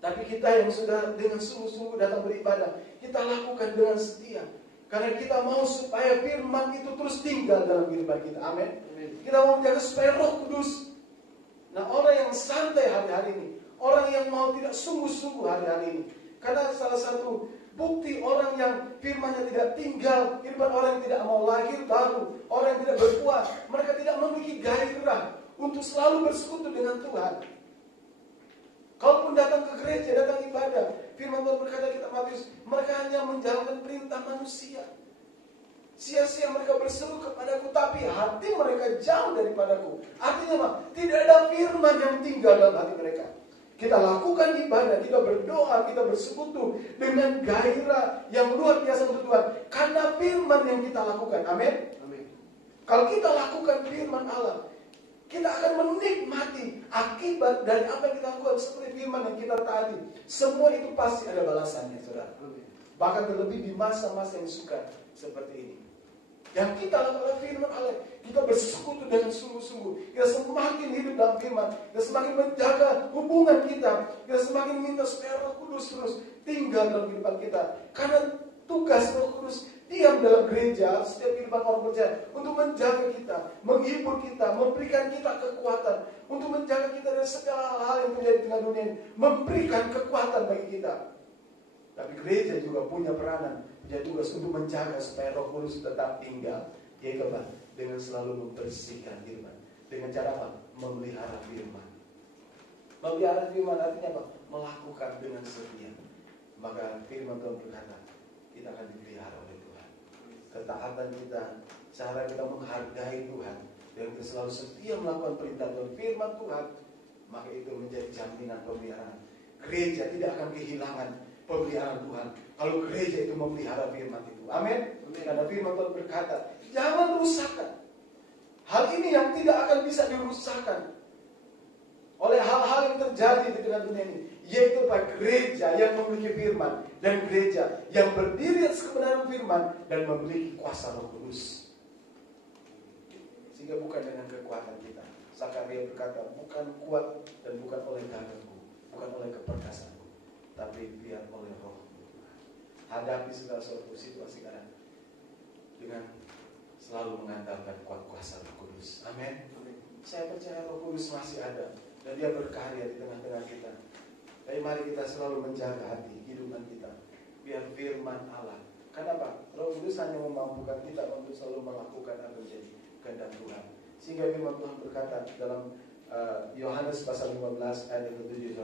Tapi kita yang sudah dengan sungguh-sungguh datang beribadah, kita lakukan dengan setia. Karena kita mau supaya firman itu terus tinggal dalam kehidupan kita. Amin. Kita mau menjaga supaya Roh Kudus. Nah, orang yang santai hari-hari ini, orang yang mau tidak sungguh-sungguh hari-hari ini. Karena salah satu bukti orang yang firman-Nya tidak tinggal, kehidupan orang yang tidak mau lahir baru, orang yang tidak berbuah, mereka tidak memiliki gairah untuk selalu bersekutu dengan Tuhan. Kalaupun datang ke gereja, datang ibadah, firman Tuhan berkata kita Matius, mereka hanya menjalankan perintah manusia. Sia-sia mereka berseru kepadaku, tapi hati mereka jauh daripadaku. Artinya apa? Tidak ada firman yang tinggal dalam hati mereka. Kita lakukan ibadah, kita berdoa, kita bersekutu dengan gairah yang luar biasa untuk Tuhan. Karena firman yang kita lakukan. Amin. Kalau kita lakukan firman Allah, kita akan menikmati akibat dari apa yang kita lakukan. Seperti firman yang kita taati, semua itu pasti ada balasannya, saudara. Bahkan terlebih di masa-masa yang suka seperti ini. Yang kita lakukan firman Allah, kita bersekutu dengan sungguh-sungguh, kita semakin hidup dalam firman, kita semakin menjaga hubungan kita semakin minta supaya Roh Kudus terus tinggal dalam kehidupan kita. Karena tugas Roh Kudus diam dalam gereja, setiap kehidupan orang percaya, untuk menjaga kita, menghibur kita, memberikan kita kekuatan, untuk menjaga kita dari segala hal yang terjadi di tengah dunia ini, memberikan kekuatan bagi kita. Tapi gereja juga punya peranan, punya tugas untuk menjaga supaya Roh Kudus tetap tinggal, yaitu apa? Dengan selalu membersihkan firman. Dengan cara apa? Memelihara firman. Memelihara firman artinya apa? Melakukan dengan setia. Maka firman Tuhan berkata, kita akan dipelihara oleh Tuhan. Ketaatan kita, cara kita menghargai Tuhan, dan kita selalu setia melakukan perintah Tuhan, firman Tuhan, maka itu menjadi jaminan pemeliharaan. Gereja tidak akan kehilangan pemeliharaan Tuhan kalau gereja itu memelihara firman itu. Amin. Karena firman Tuhan berkata, jangan rusakkan hal ini yang tidak akan bisa dirusakkan oleh hal-hal yang terjadi di tengah dunia ini, yaitu gereja yang memiliki firman dan gereja yang berdiri atas kebenaran firman dan memiliki kuasa Roh Kudus. Sehingga bukan dengan kekuatan kita. Zakaria berkata, bukan kuat dan bukan oleh gagahku, bukan oleh keperkasaanku, tapi biar oleh Roh. Hadapi segala suatu situasi sekarang dengan selalu mengandalkan kuat kuasa Roh Kudus. Amin. Saya percaya Roh Kudus masih ada dan Dia berkarya di tengah-tengah kita. Tapi mari kita selalu menjaga hati, kehidupan kita, biar firman Allah. Kenapa? Roh Kudus hanya memampukan kita untuk selalu melakukan apa yang menjadi kehendak Tuhan. Sehingga firman Tuhan berkata dalam Yohanes pasal 15 ayat yang ke-7,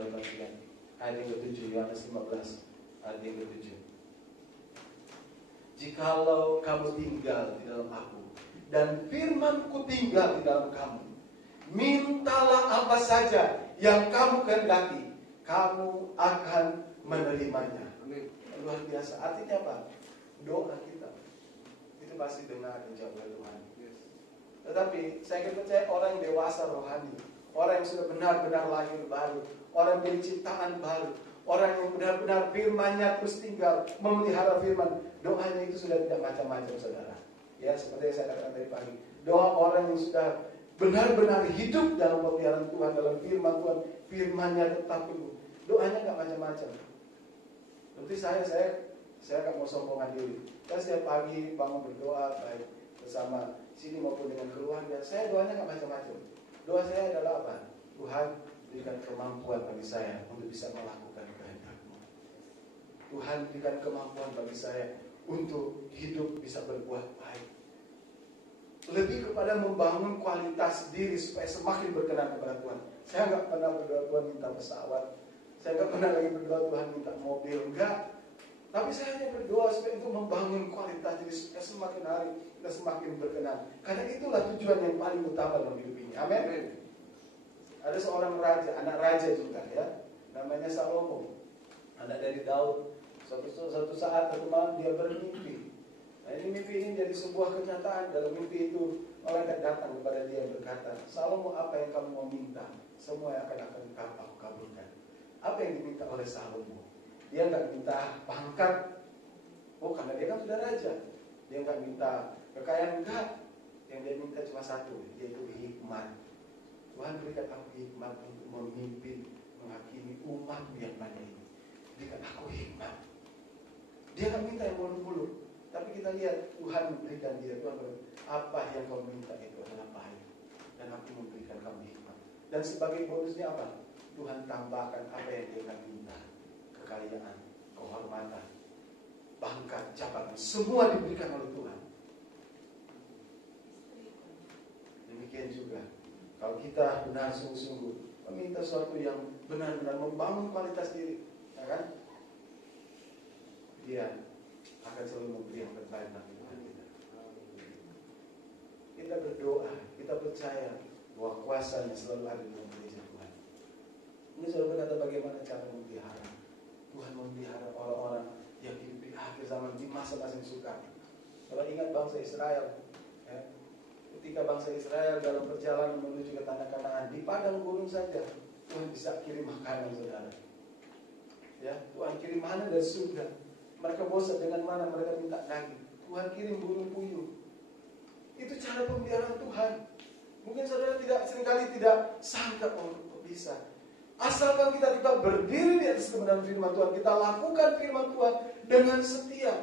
ayat yang ke-7, Yohanes 15 ayat yang ke-7. Jikalau kamu tinggal di dalam aku dan firman-Ku tinggal di dalam kamu, mintalah apa saja yang kamu kehendaki, kamu akan menerimanya. Luar biasa. Artinya apa? Doa kita itu pasti dengar dan jawab oleh Tuhan. Tetapi saya percaya orang yang dewasa rohani, orang yang sudah benar-benar lahir baru, orang yang ciptaan baru, orang yang benar-benar firman-Nya terus tinggal, memelihara firman, doanya itu sudah tidak macam-macam, saudara. Ya, seperti yang saya katakan tadi pagi, doa orang yang sudah benar-benar hidup dalam pemeliharaan Tuhan, dalam firman Tuhan, firman-Nya tetap penuh, doanya nggak macam-macam. Seperti saya Saya nggak mau sombongan diri. Saya setiap pagi bangun berdoa baik bersama sini maupun dengan keluarga. Saya doanya nggak macam-macam. Doa saya adalah apa? Tuhan berikan kemampuan bagi saya untuk bisa melakukan kehendak-Mu. Tuhan berikan kemampuan bagi saya untuk hidup bisa berbuat baik. Lebih kepada membangun kualitas diri supaya semakin berkenan kepada Tuhan. Saya nggak pernah berdoa Tuhan minta pesawat. Saya nggak pernah lagi berdoa Tuhan minta mobil. Enggak. Tapi saya hanya berdoa supaya itu membangun kualitas diri supaya semakin hari kita semakin berkenan. Karena itulah tujuan yang paling utama dalam hidup ini. Amin. Ada seorang raja, anak raja juga ya, namanya Salomo, anak dari Daud. Suatu saat satu malam dia bermimpi. Nah ini mimpi ini jadi sebuah kenyataan. Dalam mimpi itu malaikat datang kepada dia berkata, Salomo, apa yang kamu mau minta? Semua yang akan aku kabulkan. Apa yang diminta oleh Salomo? Dia nggak minta pangkat, karena dia kan sudah raja. Dia nggak minta kekayaan, enggak. Yang dia minta cuma satu, yaitu hikmat. Tuhan berikan aku hikmat untuk memimpin, menghakimi umat yang banyak ini. Berikan aku hikmat. Dia nggak minta yang muluk-muluk, tapi kita lihat Tuhan memberikan dia. Tuhan berkata, apa yang kau minta itu adalah baik, dan aku memberikan kamu hikmat. Dan sebagai bonusnya apa? Tuhan tambahkan apa yang dia akan minta. Kekayaan, kehormatan, pangkat, jabatan, semua diberikan oleh Tuhan. Demikian juga kalau kita benar sungguh-sungguh meminta sesuatu yang benar-benar membangun kualitas diri, ya kan? Dia akan selalu memberi yang terbaik bagi Tuhan kita. Kita berdoa, kita percaya bahwa kuasanya selalu ada dalam gereja Tuhan. Ini selalu berkata bagaimana cara memelihara. Tuhan memelihara orang-orang yang hidup di akhir zaman di masa-masa yang sukar. Kalau ingat bangsa Israel, ya, ketika bangsa Israel dalam perjalanan menuju ke tanah Kanaan, di padang gurun saja Tuhan bisa kirim makanan, saudara. Ya, Tuhan kirim mana dari surga. Mereka bosan dengan mana, mereka minta daging. Tuhan kirim burung puyuh. Itu cara pemeliharaan Tuhan. Mungkin saudara seringkali tidak sangka, kok bisa. Asalkan kita tetap berdiri di atas kebenaran firman Tuhan, kita lakukan firman Tuhan dengan setia.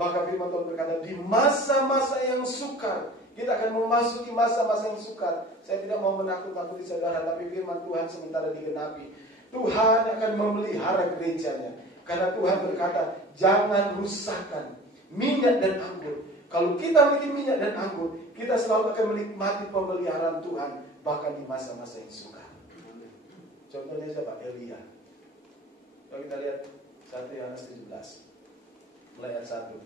Maka firman Tuhan berkata, di masa-masa yang sukar, kita akan memasuki masa-masa yang sukar. Saya tidak mau menakut-nakuti saudara, tapi firman Tuhan sementara digenapi. Tuhan akan memelihara gerejanya. Karena Tuhan berkata, jangan rusakkan minyak dan anggur. Kalau kita bikin minyak dan anggur, kita selalu akan menikmati pemeliharaan Tuhan, bahkan di masa-masa yang sukar. Contohnya siapa? Elia. Kalau kita lihat 1 Yohanes 17 mulai ayat 1.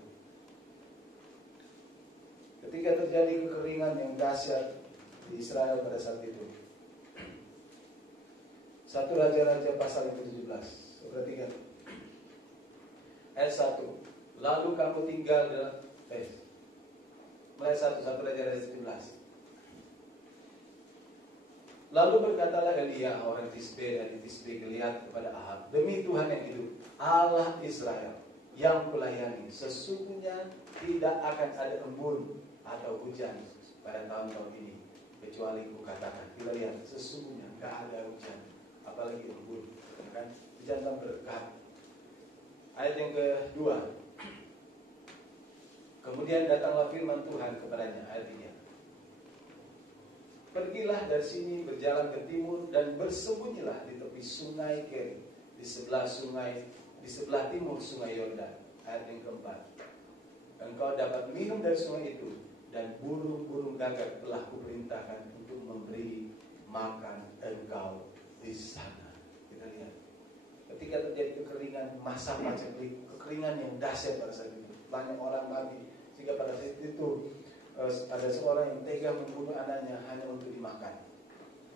Ketika terjadi kekeringan yang dahsyat di Israel pada saat itu, 1 Raja-Raja pasal yang ke-17. Perhatikan ayat 1. Lalu kamu tinggal dalam mulai 1 Raja-Raja 17. Lalu berkatalah Elia orang Tisbe dari Tisbe Gilead kepada Ahab, demi Tuhan yang hidup, Allah Israel yang kulayani, sesungguhnya tidak akan ada embun atau hujan pada tahun-tahun ini, kecuali kukatakan. Kita lihat, sesungguhnya tidak ada hujan, apalagi embun, kan? Hujan tak berkah. Ayat yang kedua. Kemudian datanglah firman Tuhan kepadanya, ayat 3. Pergilah dari sini, berjalan ke timur dan bersembunyilah di tepi sungai Keri, di sebelah timur sungai Yordan. Ayat yang keempat. Engkau dapat minum dari sungai itu, dan burung-burung gagak telah kuperintahkan untuk memberi makan engkau di sana. Kita lihat, ketika terjadi kekeringan, masa paceklik, kekeringan yang dahsyat pada saat itu, banyak orang mati, sehingga pada saat itu ada seorang yang tega membunuh anaknya hanya untuk dimakan.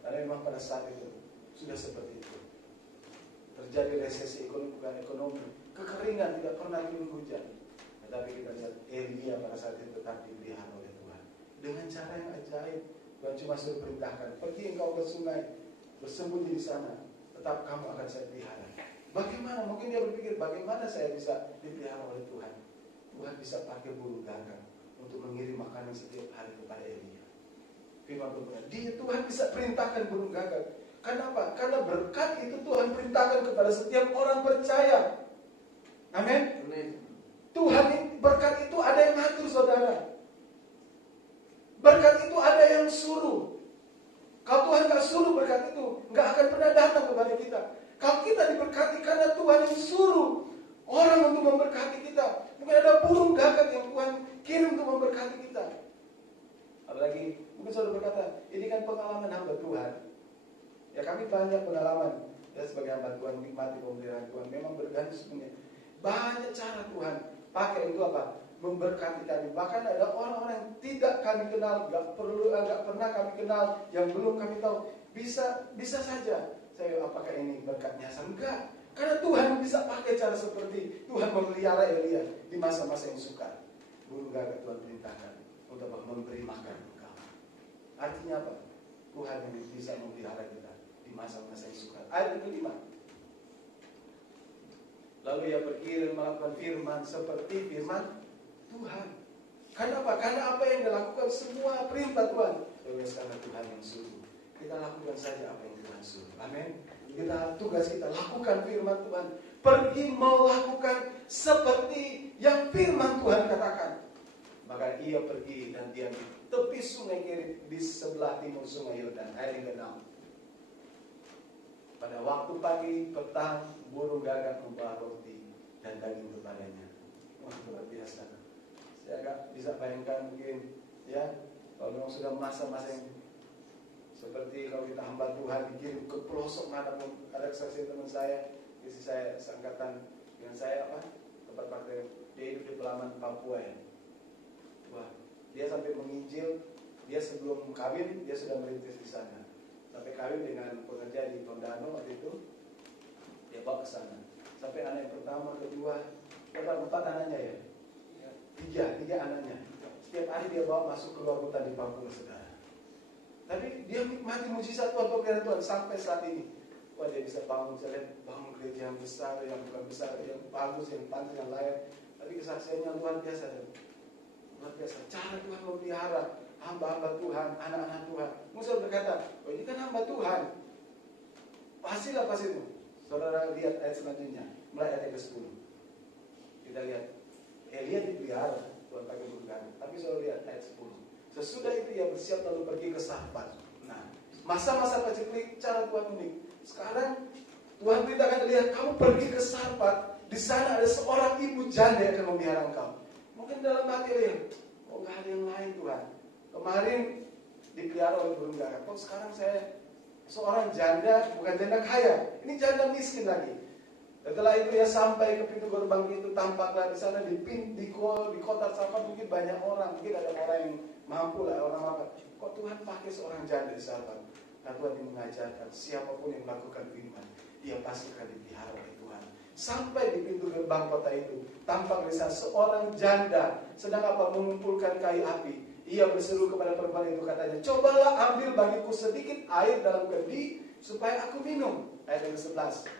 Karena memang pada saat itu sudah seperti itu. Terjadi resesi ekonomi, bukan ekonomi, kekeringan, tidak pernah turun hujan. Tetapi kita lihat Elia pada saat itu tetap dipelihara oleh Tuhan dengan cara yang ajaib. Tuhan cuma suruh perintahkan, pergi engkau ke sungai, bersembunyi di sana, tetap kamu akan saya pelihara. Bagaimana? Mungkin dia berpikir, bagaimana saya bisa dipelihara oleh Tuhan? Tuhan bisa pakai burung gagak untuk mengirim makanan setiap hari kepada Elia. Firman Tuhan, Tuhan bisa perintahkan burung gagak. Kenapa? Karena berkat itu Tuhan perintahkan kepada setiap orang percaya. Amin. Tuhan berkat itu ada yang ngatur saudara. Berkat itu ada yang suruh. Kalau Tuhan gak suruh berkat itu, gak akan pernah datang kepada kita. Kalau kita diberkati karena Tuhan yang suruh orang untuk memberkati kita. Mungkin ada burung gagak yang Tuhan kirim untuk memberkati kita. Apalagi mungkin saudara berkata, ini kan pengalaman hamba Tuhan. Ya kami banyak pengalaman ya sebagai hamba Tuhan, nikmati pemeliharaan Tuhan. Memang berganti sebenarnya. Banyak cara Tuhan pakai itu apa? Memberkati kami. Bahkan ada orang-orang yang tidak kami kenal, gak pernah kami kenal, yang belum kami tahu. Bisa saja. Saya apakah ini berkat nyasar? Enggak. Karena Tuhan bisa pakai cara seperti Tuhan memelihara Elia di masa-masa yang sukar. Burung gagak Tuhan perintahkan untuk memberi makan engkau. Artinya apa? Tuhan yang bisa memelihara kita di masa-masa yang sukar. Ayat kelima. Lalu ia pergi dan melakukan firman seperti firman Tuhan. Karena apa? Karena apa yang dilakukan semua perintah Tuhan. Karena Tuhan yang suruh. Kita lakukan saja apa yang Tuhan suruh. Amin. Tugas kita lakukan firman Tuhan. Pergi melakukan seperti yang firman Tuhan katakan. Maka ia pergi dan diam di tepi sungai Kerit di sebelah timur sungai Yordan. Ayat yang ke-6. Pada waktu pagi, petang, burung gagak membawa roti dan daging kepadanya. Wah, luar biasa. Saya agak bisa bayangkan mungkin, ya, kalau memang sudah masa-masa yang seperti kalau kita hamba Tuhan dikirim ke pelosok mana pun. Ada kesaksian teman saya, isi saya seangkatan dengan saya tempat partai, dia hidup di Pelaman, Papua ya. Wah, dia sampai menginjil, dia sebelum kawin dia sudah merintis di sana. Sampai kawin dengan pekerja di Tondano waktu itu, dia bawa ke sana. Sampai anak yang pertama, kedua, empat anaknya ya. Tiga anaknya. Setiap hari dia bawa masuk keluar hutan di Papua, saudara. Tapi dia nikmati mujizat Tuhan, pemberian Tuhan sampai saat ini. Wah, dia bisa bangun gereja yang besar, yang bukan besar, yang bagus, yang pantas, yang layak. Tapi kesaksiannya luar biasa. Luar biasa. Cara Tuhan memelihara hamba-hamba Tuhan, anak-anak Tuhan. Musa berkata, oh ini kan hamba Tuhan. Pasti itu. Saudara lihat ayat selanjutnya, mulai ayat ke-10. Kita lihat, Elia dipelihara, Tuhan pakai burung. Tapi saudara lihat ayat 10. Sesudah itu ia bersiap lalu pergi ke Sarfat. Nah, masa-masa paceklik cara Tuhan unik. Sekarang Tuhan beritakan Elia, kamu pergi ke Sarfat. Di sana ada seorang ibu janda yang akan memelihara engkau. Mungkin dalam hati Elia, oh gak ada yang lain Tuhan. Kemarin dipelihara oleh burung gagak. Kok sekarang saya seorang janda, bukan janda kaya. Ini janda miskin lagi. Setelah itu ya sampai ke pintu gerbang itu, tampaklah di sana di kota Sarfat mungkin banyak orang. Mungkin ada orang yang mampu lah, orang apa. Kok Tuhan pakai seorang janda di Sarfat? Nah, Tuhan yang mengajarkan siapapun yang melakukan firman, dia pasti akan dipelihara oleh Tuhan. Sampai di pintu gerbang kota itu, tampak di sana seorang janda sedang mengumpulkan kayu api. Ia berseru kepada perempuan itu, katanya, cobalah ambil bagiku sedikit air dalam kendi supaya aku minum. Ayat yang ke-11.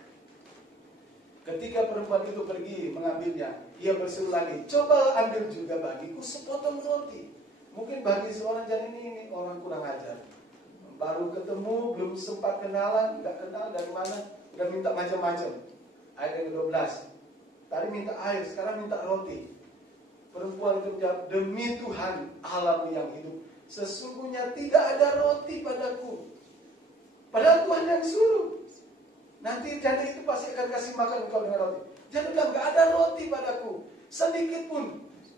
Ketika perempuan itu pergi mengambilnya, ia berseru lagi, cobalah ambil juga bagiku sepotong roti. Mungkin bagi seorang janda ini orang kurang ajar. Baru ketemu, belum sempat kenalan, nggak kenal dari mana, udah minta macam-macam. Ayat yang ke-12. Tadi minta air, sekarang minta roti. Perempuan itu menjawab, demi Tuhan Allahmu yang hidup, sesungguhnya tidak ada roti padaku. Padahal Tuhan yang suruh. Nanti janda itu pasti akan kasih makan engkau dengan roti. Janda bilang, gak ada roti padaku sedikit pun,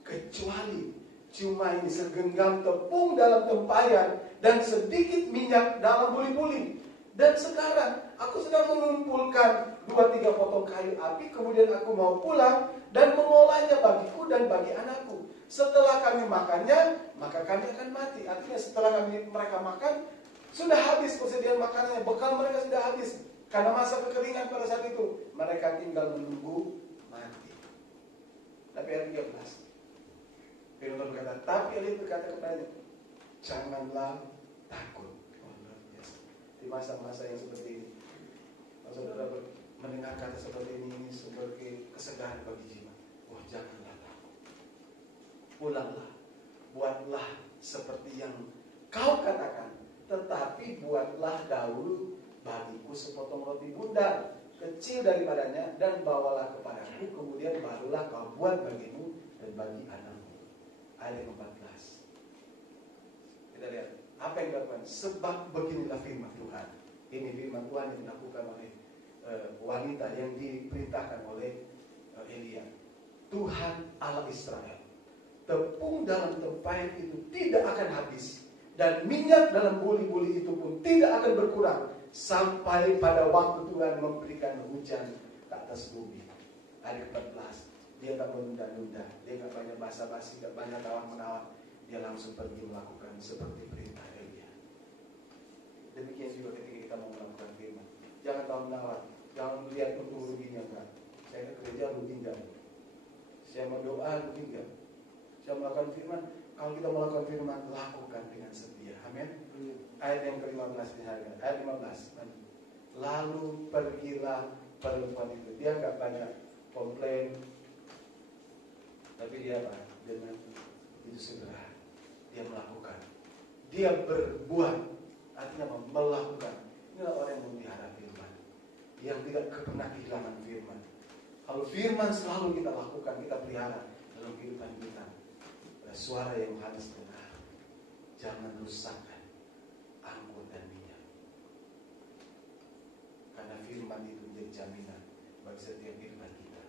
kecuali cuma ini segenggam tepung dalam tempayan dan sedikit minyak dalam buli-buli. Dan sekarang aku sedang mengumpulkan 2-3 potong kayu api, kemudian aku mau pulang dan mengolahnya bagiku dan bagi anakku. Setelah kami makannya, maka kami akan mati. Artinya setelah mereka makan, sudah habis persediaan makanannya, bekal mereka sudah habis. Karena masa kekeringan pada saat itu, mereka tinggal menunggu mati. Tapi ayat 13, Firman berkata, tapi Elia berkata kepadanya, janganlah takut. Oh, luar biasa. Di masa-masa yang seperti ini, kalau saudara mendengar kata seperti ini sebagai kesegaran bagi jiwa. Oh, janganlah takut. Pulanglah, buatlah seperti yang kau katakan, tetapi buatlah dahulu bagiku sepotong roti bundar kecil daripadanya dan bawalah kepadaku, kemudian barulah kau buat bagimu dan bagi anakmu. Ayat 14. Kita lihat apa yang dilakukan. Sebab beginilah firman Tuhan. Ini firman Tuhan yang dilakukan oleh wanita yang diperintahkan oleh Elia. Tuhan Allah Israel, tepung dalam tempayan itu tidak akan habis, dan minyak dalam buli-buli itu pun tidak akan berkurang sampai pada waktu Tuhan memberikan hujan ke atas bumi. Ayat 14. Dia tak menunda-nunda, dia tak banyak basa-basi, tak banyak tawar-menawar. Dia langsung pergi melakukan seperti perintah Elia. Demikian juga ketika kita mau melakukan firman. Jangan tawar-menawar, jangan melihat untung ruginya enggak. Saya ke gereja rugi enggak? Saya mau doa rugi enggak? Saya melakukan firman. Kalau kita melakukan firman, lakukan dengan setia. Amin. Ayat yang ke-15 dihargai. Ayat 15. Lalu pergilah perempuan itu. Dia enggak banyak komplain, tapi dia apa? Dengan itu segera dia melakukan. Dia berbuat, artinya melakukan. Inilah orang yang memelihara firman, yang tidak pernah kehilangan firman. Kalau firman selalu kita lakukan, kita pelihara dalam kehidupan kita. Ada suara yang Yohanes dengar, jangan rusakkan anggur dan minyak. Karena firman itu menjadi jaminan bagi setiap kehidupan kita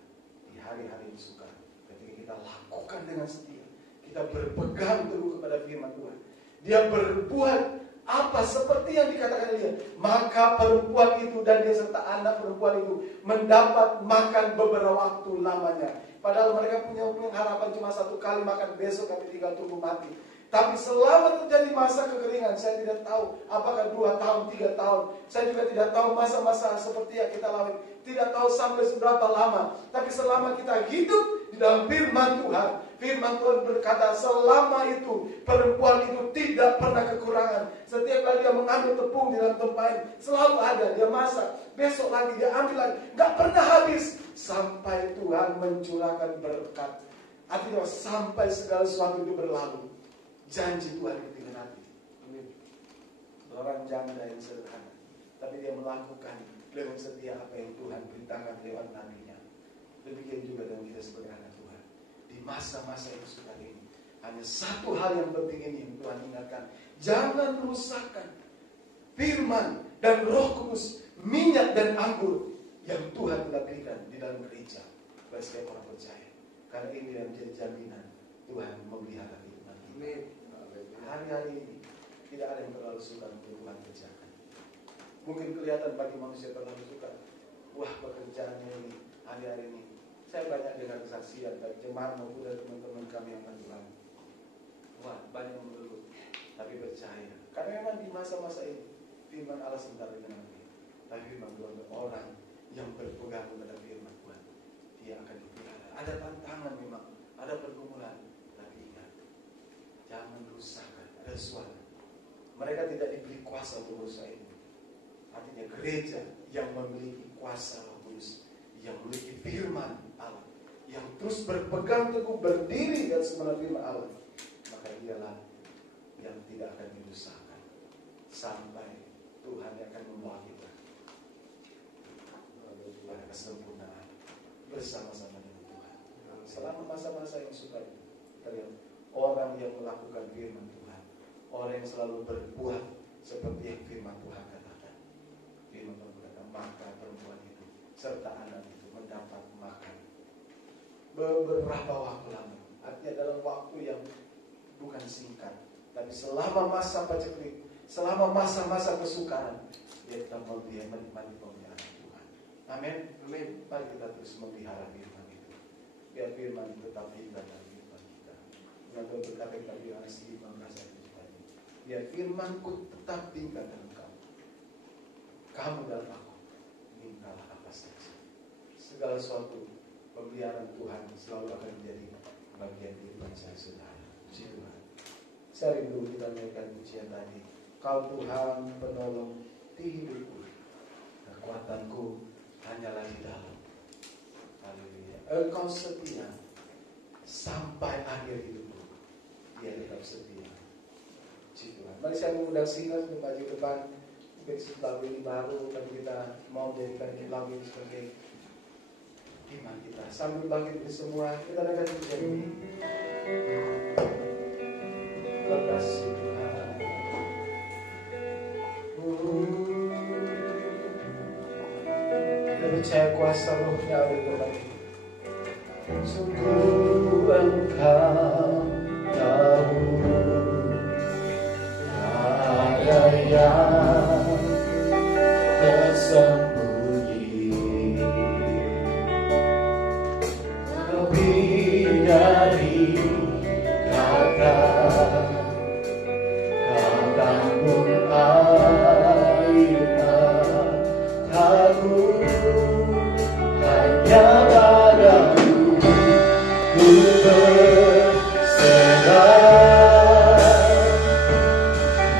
di hari-hari yang sukar. Ketika kita lakukan dengan setia, kita berpegang teguh kepada firman Tuhan, dia berbuat apa seperti yang dikatakan dia, maka perempuan itu dan dia serta anak perempuan itu mendapat makan beberapa waktu lamanya. Padahal mereka punya harapan cuma satu kali makan, besok kami tinggal tunggu mati. Tapi selama terjadi masa kekeringan, saya tidak tahu apakah 2 tahun, 3 tahun. Saya juga tidak tahu masa-masa seperti yang kita lalui. Tidak tahu sampai seberapa lama. Tapi selama kita hidup di dalam firman Tuhan, firman Tuhan berkata selama itu perempuan itu tidak pernah kekurangan. Setiap kali dia mengambil tepung di dalam tempayan, selalu ada, dia masak. Besok lagi dia ambil lagi, gak pernah habis. Sampai Tuhan mencurahkan berkat. Artinya sampai segala sesuatu itu berlalu. Janji Tuhan itu dengan hati. Amin. Seorang janda yang sederhana, tapi dia melakukan dengan setia apa yang Tuhan beritakan lewat nabinya. Demikian juga dengan kita sebagai anak Tuhan. Di masa-masa yang sukar ini, hanya satu hal yang penting ini yang Tuhan ingatkan. Jangan rusakkan firman dan Roh Kudus, minyak dan anggur yang Tuhan telah berikan di dalam gereja bagi setiap orang percaya. Karena ini yang menjadi jaminan Tuhan memelihara kehidupan kita. Hari-hari ini tidak ada yang terlalu sukar untuk Tuhan kerjakan. Mungkin kelihatan bagi manusia terlalu sukar. Wah, pekerjaannya ini hari-hari ini. Saya banyak dengar kesaksian dari jemaat maupun dari teman-teman kami yang akan Tuhan. Wah, banyak yang mengeluh, tapi percaya. Karena memang di masa-masa ini firman Allah sebentar dengan kami. Tapi firman Tuhan orang yang berpegang kepada firman Tuhan, dia akan dipelihara. Ada tantangan memang, ada pergumulan, tapi ingat, jangan rusakkan. Ada suara. Mereka tidak diberi kuasa untuk merusak ini. Artinya gereja yang memiliki kuasa Roh Kudus, yang memiliki firman Allah, yang terus berpegang teguh berdiri dan sebenarnya firman Allah, maka dialah yang tidak akan dirusakkan sampai Tuhan yang akan membawa kita pada kesempurnaan bersama-sama dengan Tuhan. Selama masa-masa yang sukar itu, kita lihat orang yang melakukan firman Tuhan, orang yang selalu berbuat seperti yang firman Tuhan katakan. Firman Tuhan berkata, maka perempuan itu serta anak itu mendapat makan beberapa waktu lama. Artinya dalam waktu yang bukan singkat, tapi selama masa paceklik, selama masa-masa kesukaran, dia tetap menikmati pemeliharaan Tuhan. Amin. Amin. Mari kita terus memelihara firman itu, biar firman tetap indah dalam kehidupan kita. Tuhan berkata kepada Yohanes 15 ayat 7, biar firmanku tetap tinggal dalam kamu, kamu dalam aku, mintalah apa saja. Segala sesuatu pemeliharaan Tuhan selalu akan menjadi bagian kehidupan saya, saudara. Puji Tuhan. Saya rindu kita menaikkan pujian tadi. Kau Tuhan penolong di hidupku, kekuatanku hanyalah di dalam. Haleluya. Engkau setia sampai akhir hidupku. Dia tetap setia. Puji Tuhan. Mari saya mengundang singkat untuk maju depan. Besok lagu ini baru, tapi kita mau jadikan lagu ini sebagai iman kita. Sambil bangkit kita semua, kita akan menjadi lepas Tuhan. Kita percaya kuasa Roh-Nya ada di tempat ini. Sungguh Engkau tahu ada yang tersembunyi lebih dari kata pun air mataku, hanya padamu ku berserah.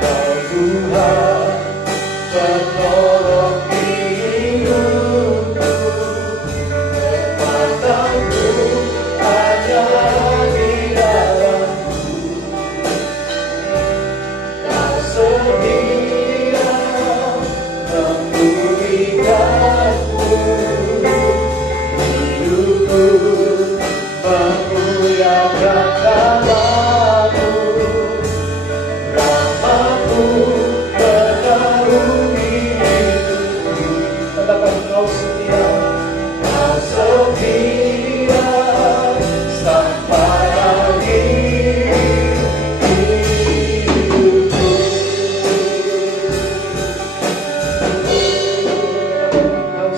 Kau Tuhan penolong hidupku, kekuatanku hanya di dalam-Mu. Kau sedia memulihkanku, hidupku memuliakan nama-Mu. Rahmat-Mu menaungi hidupku. Katakan Kau setia, Kau setia sampai akhir hidupku. Kau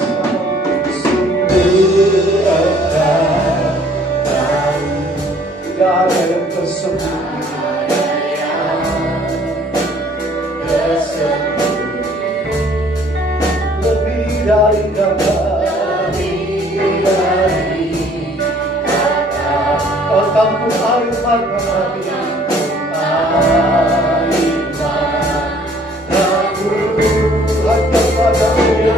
sungguh Engkau tahu, tidak ada yang tersembunyi. Lebih dari kata, Kau tampung air mata aku hanya padamu.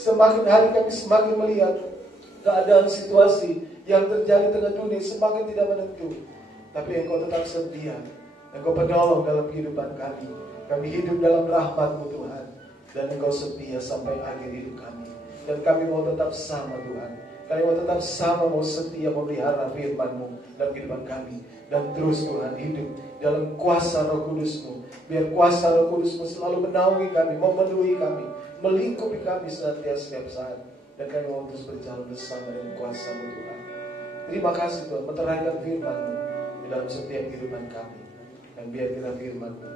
Semakin hari kami semakin melihat keadaan situasi yang terjadi di tengah dunia semakin tidak menentu. Tapi Engkau tetap setia, Engkau penolong dalam kehidupan kami. Kami hidup dalam rahmat-Mu Tuhan, dan Engkau setia sampai akhir hidup kami. Dan kami mau tetap sama Tuhan. Kami mau tetap sama, mau setia memelihara firman-Mu dalam kehidupan kami. Dan terus Tuhan hidup dalam kuasa Roh Kudus-Mu. Biar kuasa Roh Kudus-Mu selalu menaungi kami, memenuhi kami, melingkupi kami senantiasa setiap saat. Dan kami mau terus berjalan bersama dengan kuasa-Mu Tuhan. Terima kasih Tuhan, meterangkan firman-Mu di dalam setiap kehidupan kami. Dan biar kita firman-Mu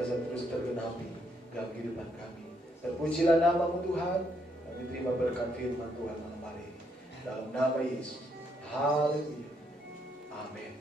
terus tergenapi dalam kehidupan kami. Terpujilah nama-Mu Tuhan. Kami terima berkat firman Tuhan malam hari ini. Dalam nama Yesus. Haleluya. Amin.